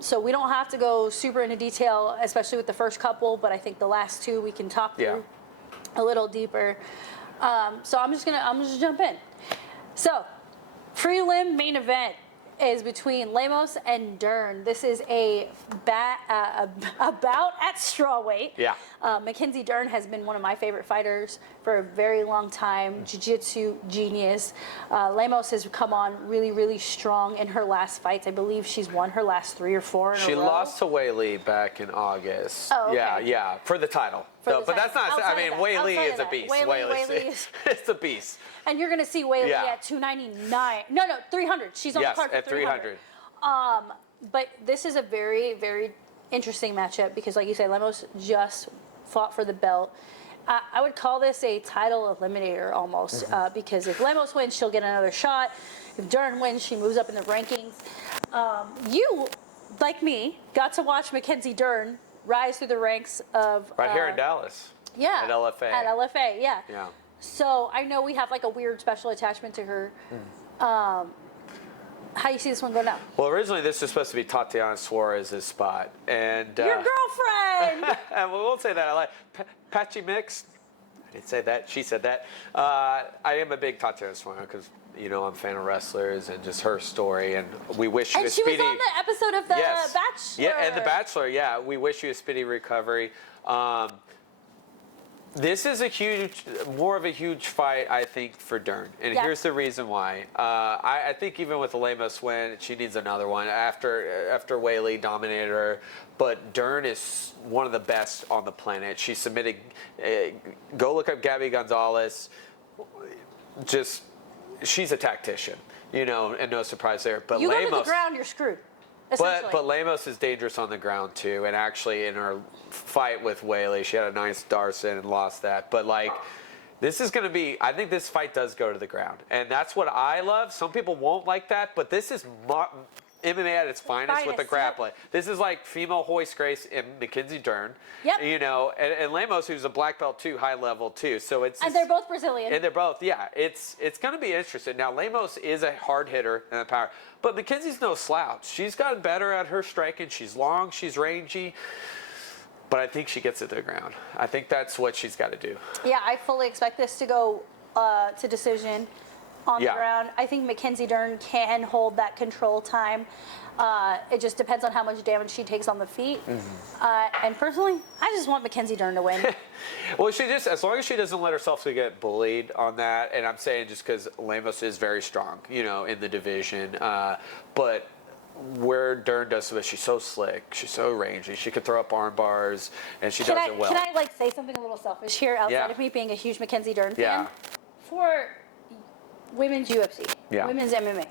So we don't have to go super into detail, especially with the first couple, but I think the last 2 we can talk through a little deeper. So I'm just gonna jump in. So, prelim main event is between Lemos and Dern. This is a bout at strawweight. Yeah. Mackenzie Dern has been one of my favorite fighters for a very long time. Jiu-jitsu genius. Lemos has come on really, really strong in her last fights. I believe she's won her last 3 or 4 in a row. She lost to Wei Li back in August. Oh, okay. Yeah, for the title. But that's not, Wei Li is a beast. Wei Li is... It's a beast. And you're going to see Wei Li at 299. No, 300. She's on the card for at 300. But this is a very, very interesting matchup because, like you said, Lemos just fought for the belt. I would call this a title eliminator almost because if Lemos wins, she'll get another shot. If Dern wins, she moves up in the rankings. You, like me, got to watch Mackenzie Dern rise through the ranks of... Right here in Dallas. Yeah. At LFA. At LFA, yeah. Yeah. So I know we have like a weird special attachment to her. How do you see this one go down? Well, originally this was supposed to be Tatiana Suarez's spot, and your girlfriend. and we won't say that. I like Patchy Mix. I didn't say that. She said that. I am a big Tatiana Suarez because I'm a fan of wrestlers and just her story, and we wish you a speedy. And she was on the episode of The Bachelor. Yeah, and The Bachelor. Yeah, we wish you a speedy recovery. This is more of a huge fight, I think, for Dern. And here's the reason why. I think even with the Lemos win, she needs another one after Whaley dominated her. But Dern is one of the best on the planet. She submitted, go look up Gabby Gonzalez. She's a tactician, and no surprise there. But you Lemos, go to the ground, you're screwed. But Lemos is dangerous on the ground too, and actually in her fight with Whaley, she had a nice Darson and lost that. But this is going to be. I think this fight does go to the ground, and that's what I love. Some people won't like that, but this is MMA at its finest with the grappling. Yep. This is like female Hoist Grace and Mackenzie Dern. Yep. And Lemos, who's a black belt too, high level too. So and they're both Brazilian. And they're both, yeah. It's going to be interesting. Now Lemos is a hard hitter and a power, but Mackenzie's no slouch. She's gotten better at her striking. She's long, she's rangy. But I think she gets it to the ground. I think that's what she's got to do. Yeah, I fully expect this to go to decision on the ground. I think Mackenzie Dern can hold that control time. It just depends on how much damage she takes on the feet. Mm-hmm. And personally, I just want Mackenzie Dern to win. Well, as long as she doesn't let herself to get bullied on that, and I'm saying just because Lemos is very strong, in the division, but where Dern does so, she's so slick, she's so rangy, she can throw up arm bars, and she does it well. Can I say something a little selfish here outside of me being a huge Mackenzie Dern fan? For women's UFC, women's MMA,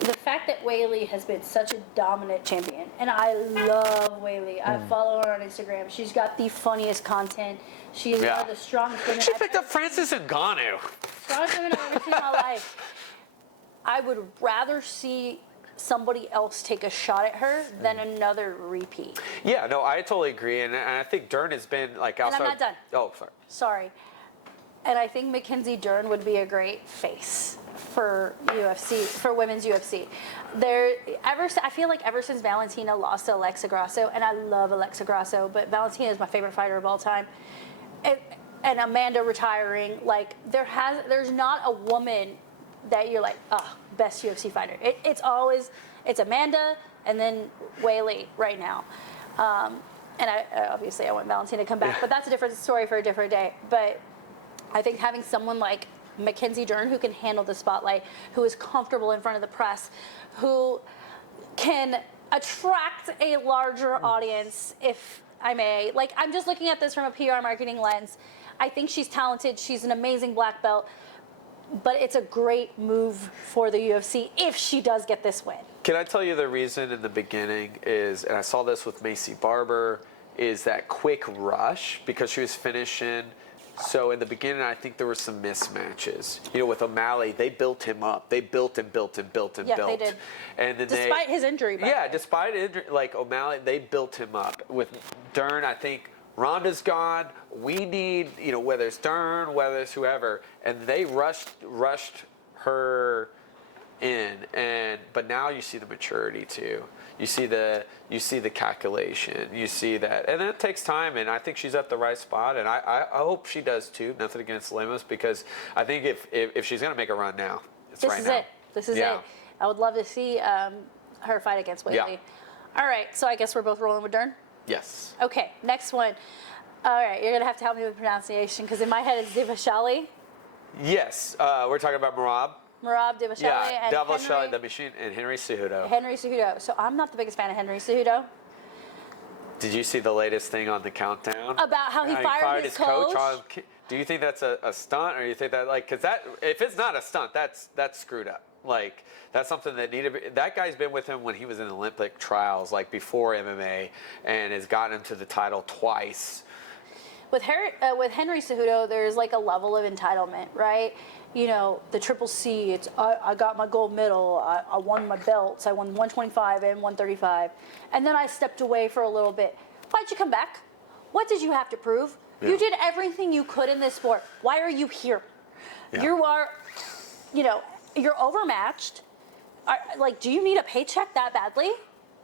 the fact that Whaley has been such a dominant champion, and I love Whaley. I follow her on Instagram. She's got the funniest content. She is one of the strongest women. She picked up Francis Ngannou. Strongest women I've ever seen in my life. I would rather see somebody else take a shot at her than another repeat. Yeah, no, I totally agree, and I think Dern has been outside. And I'm not done. Oh, sorry. And I think Mackenzie Dern would be a great face for UFC, for women's UFC. I feel like ever since Valentina lost to Alexa Grasso, and I love Alexa Grasso, but Valentina is my favorite fighter of all time. And Amanda retiring, there's not a woman that you're like, best UFC fighter. It's Amanda and then Whaley right now. And obviously I want Valentina to come back, but that's a different story for a different day. But I think having someone like Mackenzie Dern who can handle the spotlight, who is comfortable in front of the press, who can attract a larger audience, if I may. I'm just looking at this from a PR marketing lens. I think she's talented. She's an amazing black belt. But it's a great move for the UFC if she does get this win. Can I tell you the reason in the beginning is, and I saw this with Macy Barber, is that quick rush because she was finishing. So in the beginning, I think there were some mismatches. With O'Malley, they built him up. They built and built and built and built. Yeah, they did. And then despite his injury. Despite injury, O'Malley, they built him up. With Dern, I think Ronda's gone. We need, whether it's Dern, whether it's whoever, and they rushed her in. But now you see the maturity too. You see the calculation. You see that, and it takes time. And I think she's at the right spot. And I hope she does too. Nothing against Lemos, because I think if she's gonna make a run now, this is it. I would love to see her fight against Whaley. Yeah. All right, so I guess we're both rolling with Dern. Yes. Okay, next one. All right, you're gonna have to help me with pronunciation because in my head it's Divashali. Yes, we're talking about Merab Divashali and Divashali, the Machine, and Henry Cejudo. So I'm not the biggest fan of Henry Cejudo. Did you see the latest thing on the countdown about how he fired his coach? Do you think that's a stunt, or do you think that because if it's not a stunt, that's screwed up. That's something that needed. That guy's been with him when he was in Olympic trials, before MMA, and has gotten him to the title twice. With Henry Cejudo, there's a level of entitlement, right? The Triple C. It's I got my gold medal. I won my belts. I won 125 and 135, and then I stepped away for a little bit. Why'd you come back? What did you have to prove? Yeah. You did everything you could in this sport. Why are you here? Yeah. You are, you're overmatched. Do you need a paycheck that badly?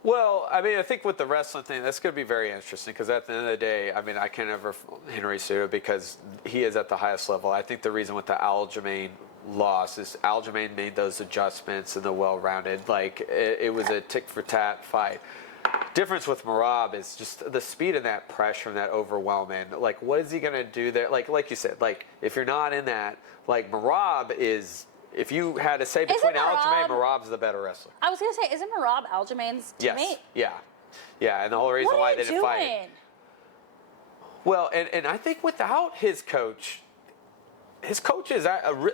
Well, I mean, I think with the wrestling thing, that's going to be very interesting because at the end of the day, I mean, I can't ever Henry Cejudo because he is at the highest level. I think the reason with the Aljamain loss is Aljamain made those adjustments and the well-rounded, it was a tick-for-tat fight. Difference with Merab is just the speed and that pressure and that overwhelming. What is he going to do there? Like you said, if you're not in that, Merab is. If you had to say between Aljamain, Merab's the better wrestler. I was going to say, isn't Merab Aljamain's teammate? Yes. Yeah, and the whole reason why they didn't fight. Well, and I think without his coach is,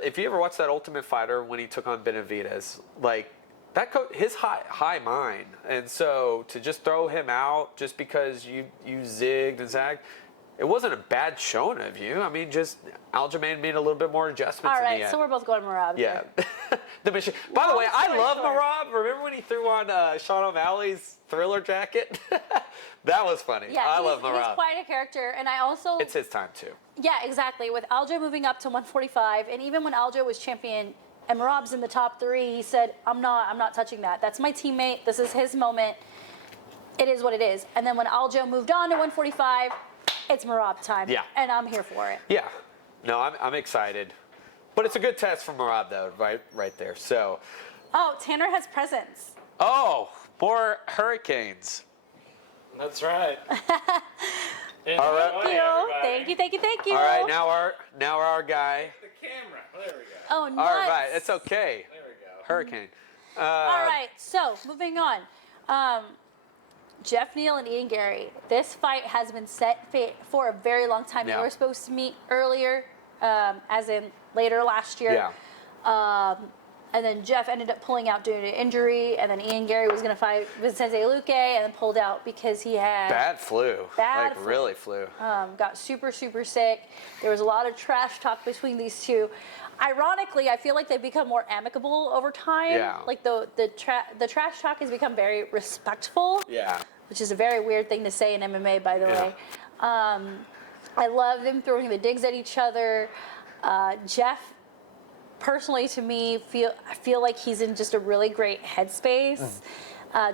if you ever watched that Ultimate Fighter when he took on Benavidez, that coach, his high mind. And so to just throw him out just because you zigged and zagged, it wasn't a bad showing of you. I mean, just Aljamain made a little bit more adjustments All right, in the end. so we're both going Merab. Yeah. The mission. By the way, I love Merab. Remember when he threw on Sean O'Malley's Thriller jacket? That was funny. Yeah, I love Merab. He's quite a character, and I also... It's his time, too. Yeah, exactly. With Aljo moving up to 145, and even when Aljo was champion and Merab's in the top 3, he said, I'm not touching that. That's my teammate. This is his moment. It is what it is. And then when Aljo moved on to 145... it's Merab time. Yeah. And I'm here for it. Yeah. No, I'm excited. But it's a good test for Merab, though, right there. So. Oh, Tanner has presents. Oh, more hurricanes. That's right. All right. Thank you. All right, now our guy. The camera. There we go. Oh, nuts. All right, it's okay. There we go. Hurricane. All right, so moving on. Jeff Neal and Ian Gary. This fight has been set for a very long time. Yeah. They were supposed to meet earlier, as in later last year. Yeah. And then Jeff ended up pulling out due to injury, and then Ian Gary was going to fight Vicente Luque, and then pulled out because he had bad flu. Really flu. Got super, super sick. There was a lot of trash talk between these two. Ironically, I feel like they've become more amicable over time. Yeah. The trash talk has become very respectful. Yeah. Which is a very weird thing to say in MMA, by the Yeah. way. I love them throwing the digs at each other. Jeff, personally, to me, I feel like he's in just a really great headspace,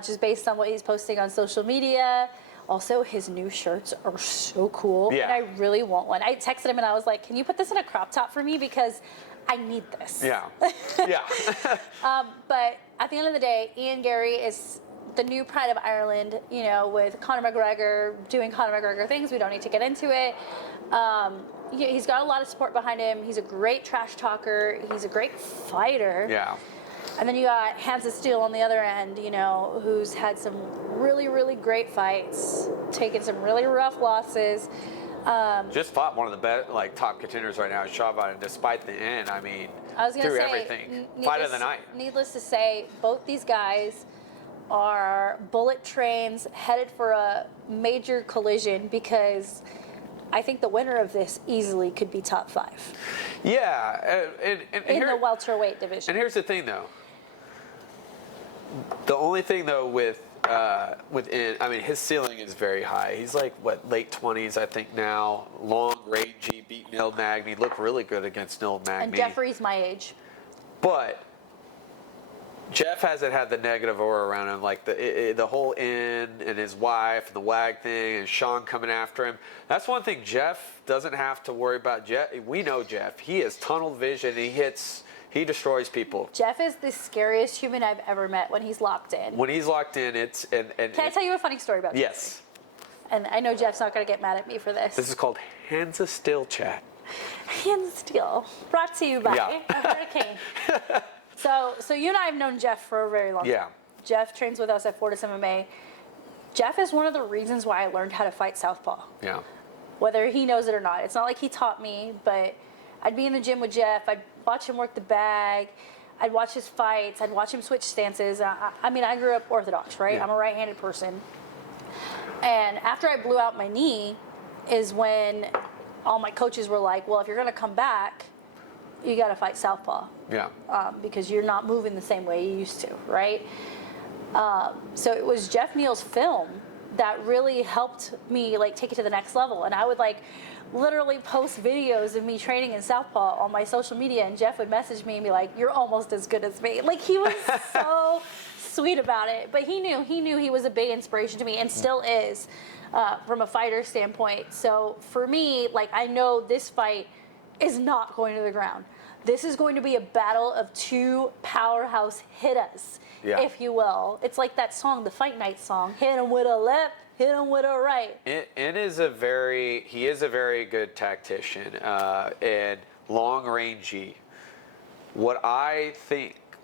just based on what he's posting on social media. Also, his new shirts are so cool, Yeah. and I really want one. I texted him and I was like, "Can you put this in a crop top for me, because I need this." Yeah. Yeah. But at the end of the day, Ian Gary is the new pride of Ireland, with Conor McGregor doing Conor McGregor things. We don't need to get into it. He's got a lot of support behind him. He's a great trash talker. He's a great fighter. Yeah. And then you got Hansa Steel on the other end, who's had some really, really great fights, taken some really rough losses. Just fought one of the best, top contenders right now, Shavon, and despite the end, I mean, I was gonna through say, everything. Fight of the night. Needless to say, both these guys are bullet trains headed for a major collision, because I think the winner of this easily could be top 5. Yeah, and in the welterweight division. And here's the thing, though. The only thing, though, with his ceiling is very high. He's late 20s, I think now. Long, rangy, beat Neil Magny. Looked really good against Neil Magny. And Jeffrey's my age. But Jeff hasn't had the negative aura around him, the whole in and his wife and the WAG thing and Sean coming after him. That's one thing Jeff doesn't have to worry about. We know Jeff. He has tunnel vision. He destroys people. Jeff is the scariest human I've ever met when he's locked in. When he's locked in, it's... Can I tell you a funny story about Jeff? Yes. And I know Jeff's not going to get mad at me for this. This is called Hands of Steel Chat. Hands of Steel. Brought to you by a hurricane. So you and I have known Jeff for a very long time. Yeah. Jeff trains with us at Fortis MMA. Jeff is one of the reasons why I learned how to fight southpaw. Yeah. Whether he knows it or not. It's not like he taught me, but I'd be in the gym with Jeff. I'd watch him work the bag. I'd watch his fights. I'd watch him switch stances. I grew up Orthodox, right? Yeah. I'm a right-handed person. And after I blew out my knee is when all my coaches were like, well, if you're going to come back, you got to fight southpaw. Yeah. Because you're not moving the same way you used to, right? So it was Jeff Neal's film that really helped me like take it to the next level. And I would like literally post videos of me training in southpaw on my social media, and Jeff would message me and be like, "You're almost as good as me." Like, he was so sweet about it. But he knew he was a big inspiration to me, and still is, from a fighter standpoint. So for me, like, I know this fight is not going to the ground. This is going to be a battle of two powerhouse hitters, if you will. It's like that song, the Fight Night song. Hit him with a left, hit him with a right. He is a very good tactician and long-rangey. What I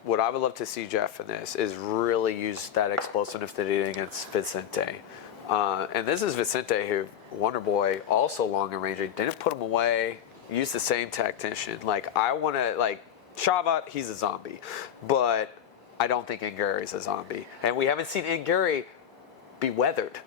would love to see Jeff in this is really use that explosiveness that he did against Vicente. And this is Vicente, who, Wonder Boy, also long and rangey, didn't put him away. Use the same tactician. Like, I want to, like, Shavat, he's a zombie. But I don't think Ngary's a zombie. And we haven't seen Ngary be weathered.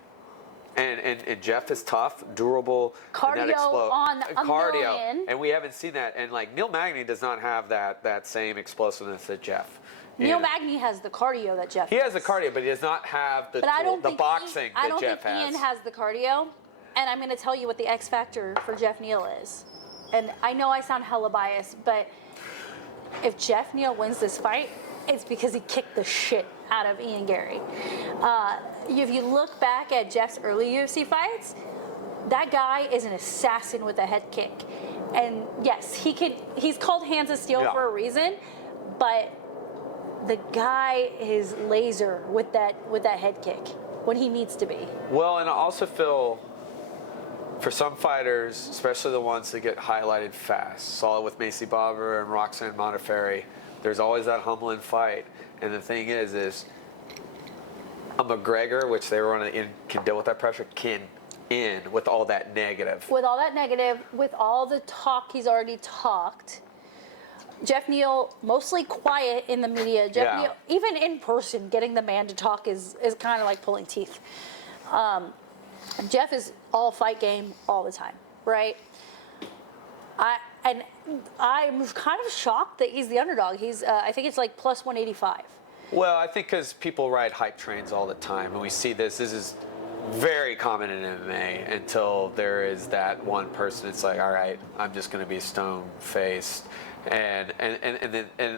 And Jeff is tough, durable. Cardio on a million. And we haven't seen that. And, like, Neil Magny does not have that same explosiveness that Jeff. Neil Magny has the cardio that Jeff has. He has the cardio, but he does not have the boxing that Jeff has. I don't think Ian has the cardio. And I'm going to tell you what the X factor for Jeff Neal is. And I know I sound hella biased, but if Jeff Neal wins this fight, it's because he kicked the shit out of Ian Gary. If you look back at Jeff's early UFC fights, that guy is an assassin with a head kick. And yes, he's called Hands of Steel for a reason, but the guy is laser with that head kick when he needs to be. Well, and I also feel, for some fighters, especially the ones that get highlighted fast, saw it with Macy Barber and Roxanne Modafferi, there's always that humbling fight. And the thing is a McGregor, which they were can deal with that pressure, can end with all that negative. With all that negative, with all the talk he's already talked. Jeff Neal, mostly quiet in the media. Jeff Neal, even in person, getting the man to talk is kind of like pulling teeth. Jeff is all fight game all the time, right? I'm kind of shocked that he's the underdog. I think it's like plus 185. Well, I think because people ride hype trains all the time, and we see this is very common in MMA until there is that one person. It's like, all right, I'm just going to be stone-faced, and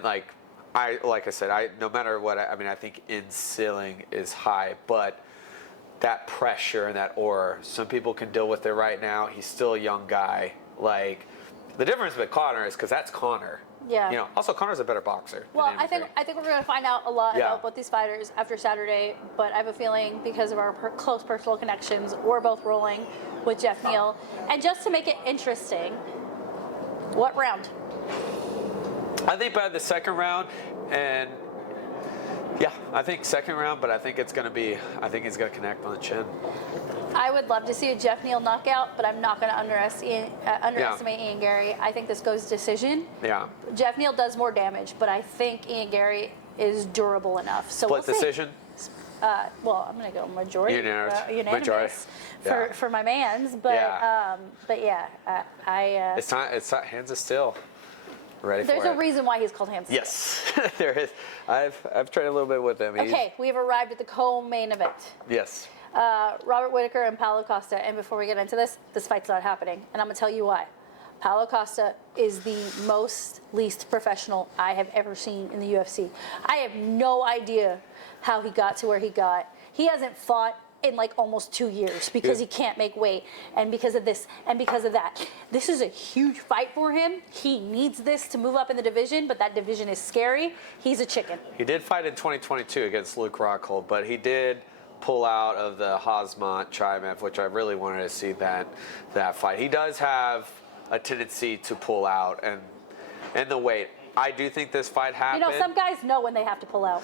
like I said, no matter what, I think in ceiling is high, but that pressure and that aura, some people can deal with it right now. He's still a young guy. Like, the difference with Conor is because that's Conor. Yeah. You know, also Conor's a better boxer. Well, I think we're going to find out a lot about both these fighters after Saturday, but I have a feeling because of our close personal connections, we're both rolling with Jeff Neal. And just to make it interesting, what round? I think by the second round, and I think second round, but I think he's going to connect on the chin. I would love to see a Jeff Neal knockout, but I'm not going to underestimate Ian Gary. I think this goes decision. Yeah. Jeff Neal does more damage, but I think Ian Gary is durable enough. So Split decision? Well, I'm going to go majority. Unanimous. For my mans, but it's time. Hands of Steel. Ready for it. There's a reason why he's called Hands of Steel. Yes, there is. I've trained a little bit with him. Okay, we've arrived at the co-main event. Yes. Robert Whitaker and Paulo Costa. And before we get into this fight's not happening. And I'm going to tell you why. Paulo Costa is the least professional I have ever seen in the UFC. I have no idea how he got to where he got. He hasn't fought in like almost 2 years because he can't make weight, and because of this and because of that. This is a huge fight for him. He needs this to move up in the division, but that division is scary. He's a chicken. He did fight in 2022 against Luke Rockhold, but he did pull out of the Hazmat Chimaev, which I really wanted to see that fight. He does have a tendency to pull out and the weight. I do think this fight happened. You know, some guys know when they have to pull out.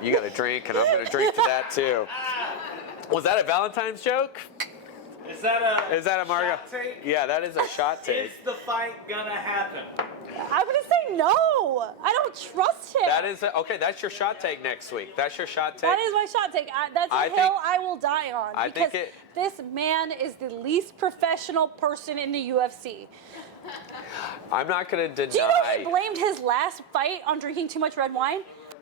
You got a drink, and I'm going to drink to that too. Was that a Valentine's joke? Is that a Margo? shot take? Yeah, that is a shot take. Is the fight gonna happen? I'm gonna say no. I don't trust him. That is okay. That's your shot take next week. That's your shot take. That is my shot take. That's a hill I will die on. Because this man is the least professional person in the UFC. I'm not gonna deny. Do you know he blamed his last fight on drinking too much red wine?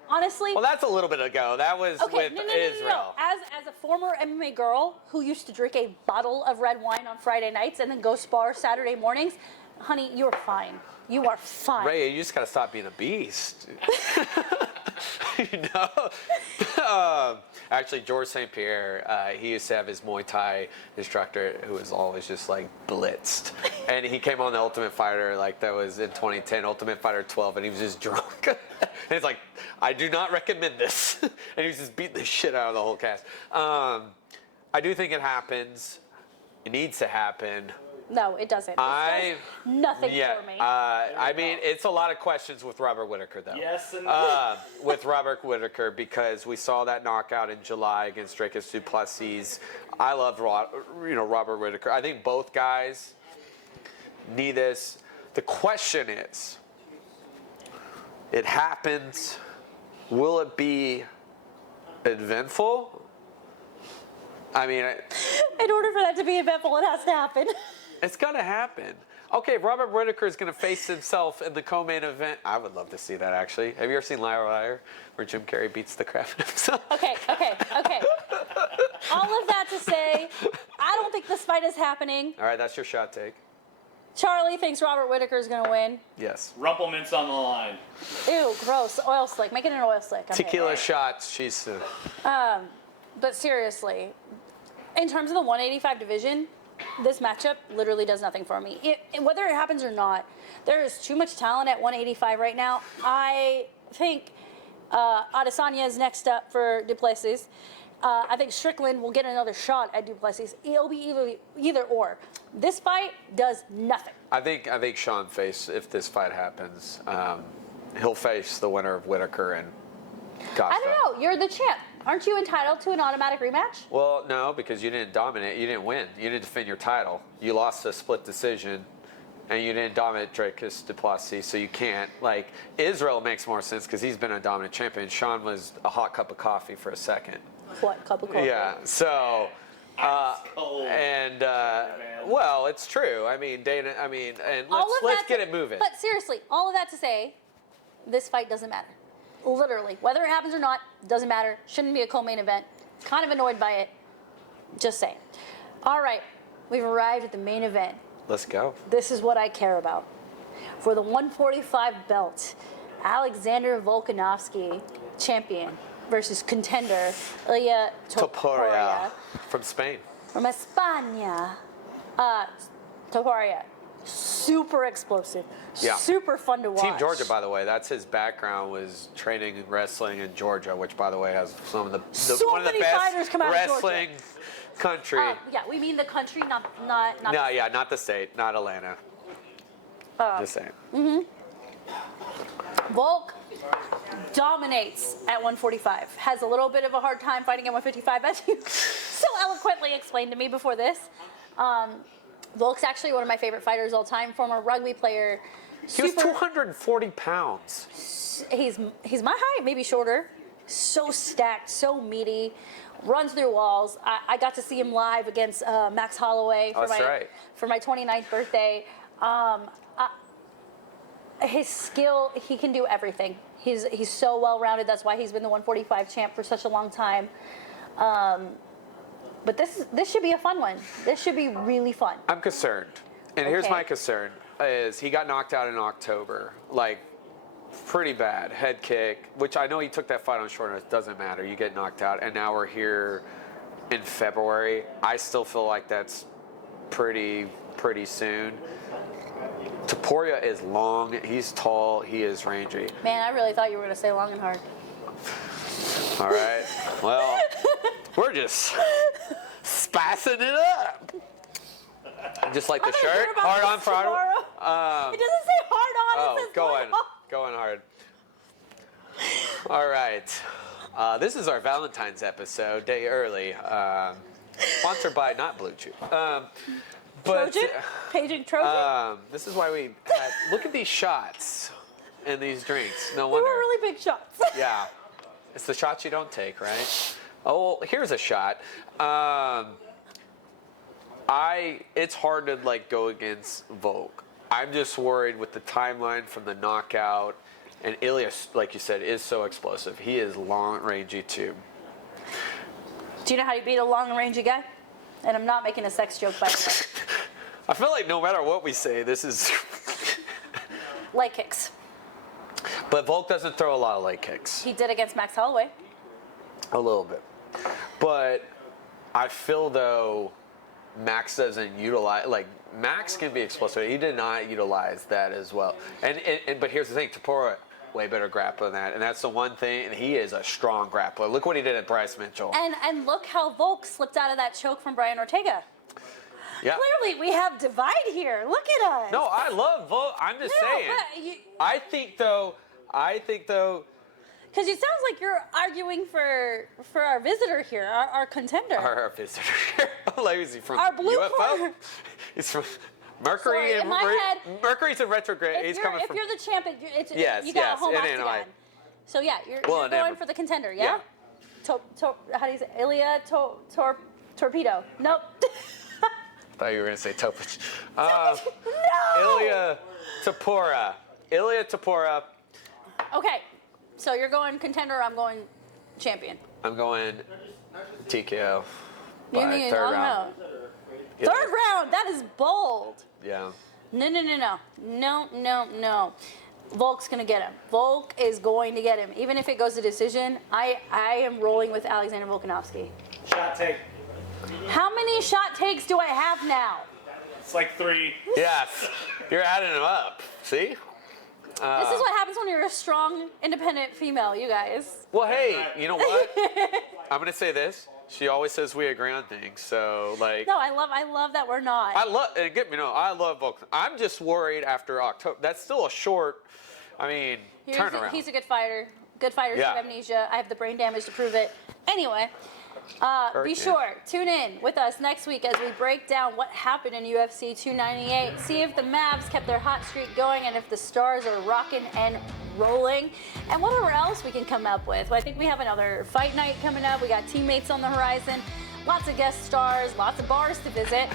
honestly. Well, that's a little bit ago. That was with Israel. No. As a former MMA girl who used to drink a bottle of red wine on Friday nights and then go spar Saturday mornings, honey, you're fine. You are fine. Rayya, you just gotta stop being a beast. Actually, George St. Pierre, he used to have his Muay Thai instructor who was always just like blitzed. And he came on the Ultimate Fighter, like that was in 2010, Ultimate Fighter 12, and he was just drunk. And it's like, I do not recommend this. And he was just beating the shit out of the whole cast. I do think it happens. It needs to happen. No, it doesn't. It does nothing for me. I mean, it's a lot of questions with Robert Whittaker, though. Yes and no. With Robert Whittaker, because we saw that knockout in July against Dricus du Plessis. I love Robert Whittaker. I think both guys need this. The question is, it happens. Will it be eventful? I mean, in order for that to be eventful, it has to happen. It's gonna happen. Okay, Robert Whittaker is gonna face himself in the co-main event. I would love to see that, actually. Have you ever seen Liar Liar, where Jim Carrey beats the crap out of himself? Okay. All of that to say, I don't think this fight is happening. All right, that's your shot take. Charlie thinks Robert Whittaker is gonna win. Yes. Rumplement's on the line. Ew, gross. Oil slick. Make it an oil slick. Tequila shots. She's. But seriously, in terms of the 185 division, this matchup literally does nothing for me. Whether it happens or not, there is too much talent at 185 right now. I think Adesanya is next up for Du Plessis. I think Strickland will get another shot at Du Plessis. It'll be either or. This fight does nothing. I think Sean if this fight happens, he'll face the winner of Whittaker and Costa. I don't know. You're the champ. Aren't you entitled to an automatic rematch? Well, no, because you didn't dominate. You didn't win. You didn't defend your title. You lost a split decision, and you didn't dominate Dricus du Plessis, so you can't. Like, Israel makes more sense because he's been a dominant champion. Sean was a hot cup of coffee for a second. What, cup of coffee? Yeah, so... well, it's true. I mean, Dana. I mean, and let's get it moving. But seriously, all of that to say, this fight doesn't matter. Literally, whether it happens or not, doesn't matter. Shouldn't be a co-main event. Kind of annoyed by it. Just saying. All right, we've arrived at the main event. Let's go. This is what I care about. For the 145 belt, Alexander Volkanovski, champion, versus contender Rayya Topuria. From Spain. From España. Topuria. Super explosive. Yeah. Super fun to watch. Team Georgia, by the way, that's his background, was training and wrestling in Georgia, which, by the way, has some of the one of the best wrestling country. Yeah, we mean the country, not not the state, not Atlanta. Just saying. Volk dominates at 145. Has a little bit of a hard time fighting at 155, as you so eloquently explained to me before this. Volk's actually one of my favorite fighters all time, former rugby player. He was 240 pounds. He's my height, maybe shorter. So stacked, so meaty, runs through walls. I got to see him live against Max Holloway for my 29th birthday. His skill, he can do everything. He's so well-rounded. That's why he's been the 145 champ for such a long time. But this should be a fun one. This should be really fun. I'm concerned. And here's my concern, is he got knocked out in October. Like, pretty bad. Head kick, which I know he took that fight on short notice. Doesn't matter. You get knocked out. And now we're here in February. I still feel like that's pretty soon. Topuria is long. He's tall. He is rangy. Man, I really thought you were going to say long and hard. All right. Well, we're just spicing it up. Just like the shirt. Hard on Friday. It doesn't say hard on. It says going hard. All right. This is our Valentine's episode, day early. Sponsored by not Blue Chew. Trojan? Paging Trojan? This is why we had, look at these shots and these drinks. No wonder. They were really big shots. Yeah. It's the shots you don't take, right? Oh, here's a shot. It's hard to go against Volk. I'm just worried with the timeline from the knockout And Ilya, like you said, is so explosive. He is long-rangey too. Do you know how you beat a long-rangey guy? And I'm not making a sex joke, by the way. I feel like no matter what we say, this is... Leg kicks. But Volk doesn't throw a lot of leg kicks. He did against Max Holloway. A little bit. But I feel, though, Max doesn't utilize... Like, Max can be explosive. He did not utilize that as well. But here's the thing. Topuria, way better grappler than that. And that's the one thing. And he is a strong grappler. Look what he did at Bryce Mitchell. And look how Volk slipped out of that choke from Brian Ortega. Yeah. Clearly, we have divide here. Look at us. No, I love Volk. I'm just saying. I think though, because it sounds like you're arguing for our visitor here, our contender. Our visitor here. Like, is he from our blue UFO? corner. He's from Mercury. Sorry, in my head, Mercury's in retrograde. If He's coming from. If you're the champion, you got yes, a home it octagon. ain't So yeah, you're going for the contender, yeah? How do you say Ilya Torpedo? Nope. I thought you were going to say Topic. No! Ilya Topuria. Okay, so you're going contender, I'm going champion. I'm going TKO. You mean third round. Yeah. Third round, that is bold. Yeah. No. Volk's going to get him. Volk is going to get him. Even if it goes to decision, I am rolling with Alexander Volkanovski. Shot take. How many shot takes do I have now? It's like 3. Yes. You're adding them up. See? This is what happens when you're a strong, independent female, you guys. Well, hey, you know what? I'm going to say this. She always says we agree on things, so like. No, I love that we're not. And get me no, I love Volk. I'm just worried after October. That's still a short. Turnaround. He's a good fighter. Good fighters have amnesia. I have the brain damage to prove it. Anyway, be sure, tune in with us next week as we break down what happened in UFC 298. See if the Mavs kept their hot streak going and if the Stars are rocking and rolling. And whatever else we can come up with. I think we have another fight night coming up. We got teammates on the horizon. Lots of guest stars, lots of bars to visit.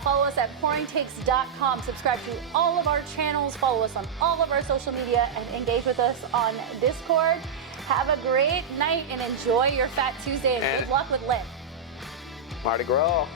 Follow us at pouringtakes.com. Subscribe to all of our channels. Follow us on all of our social media and engage with us on Discord. Have a great night and enjoy your Fat Tuesday and good luck with Lynn. Mardi Gras.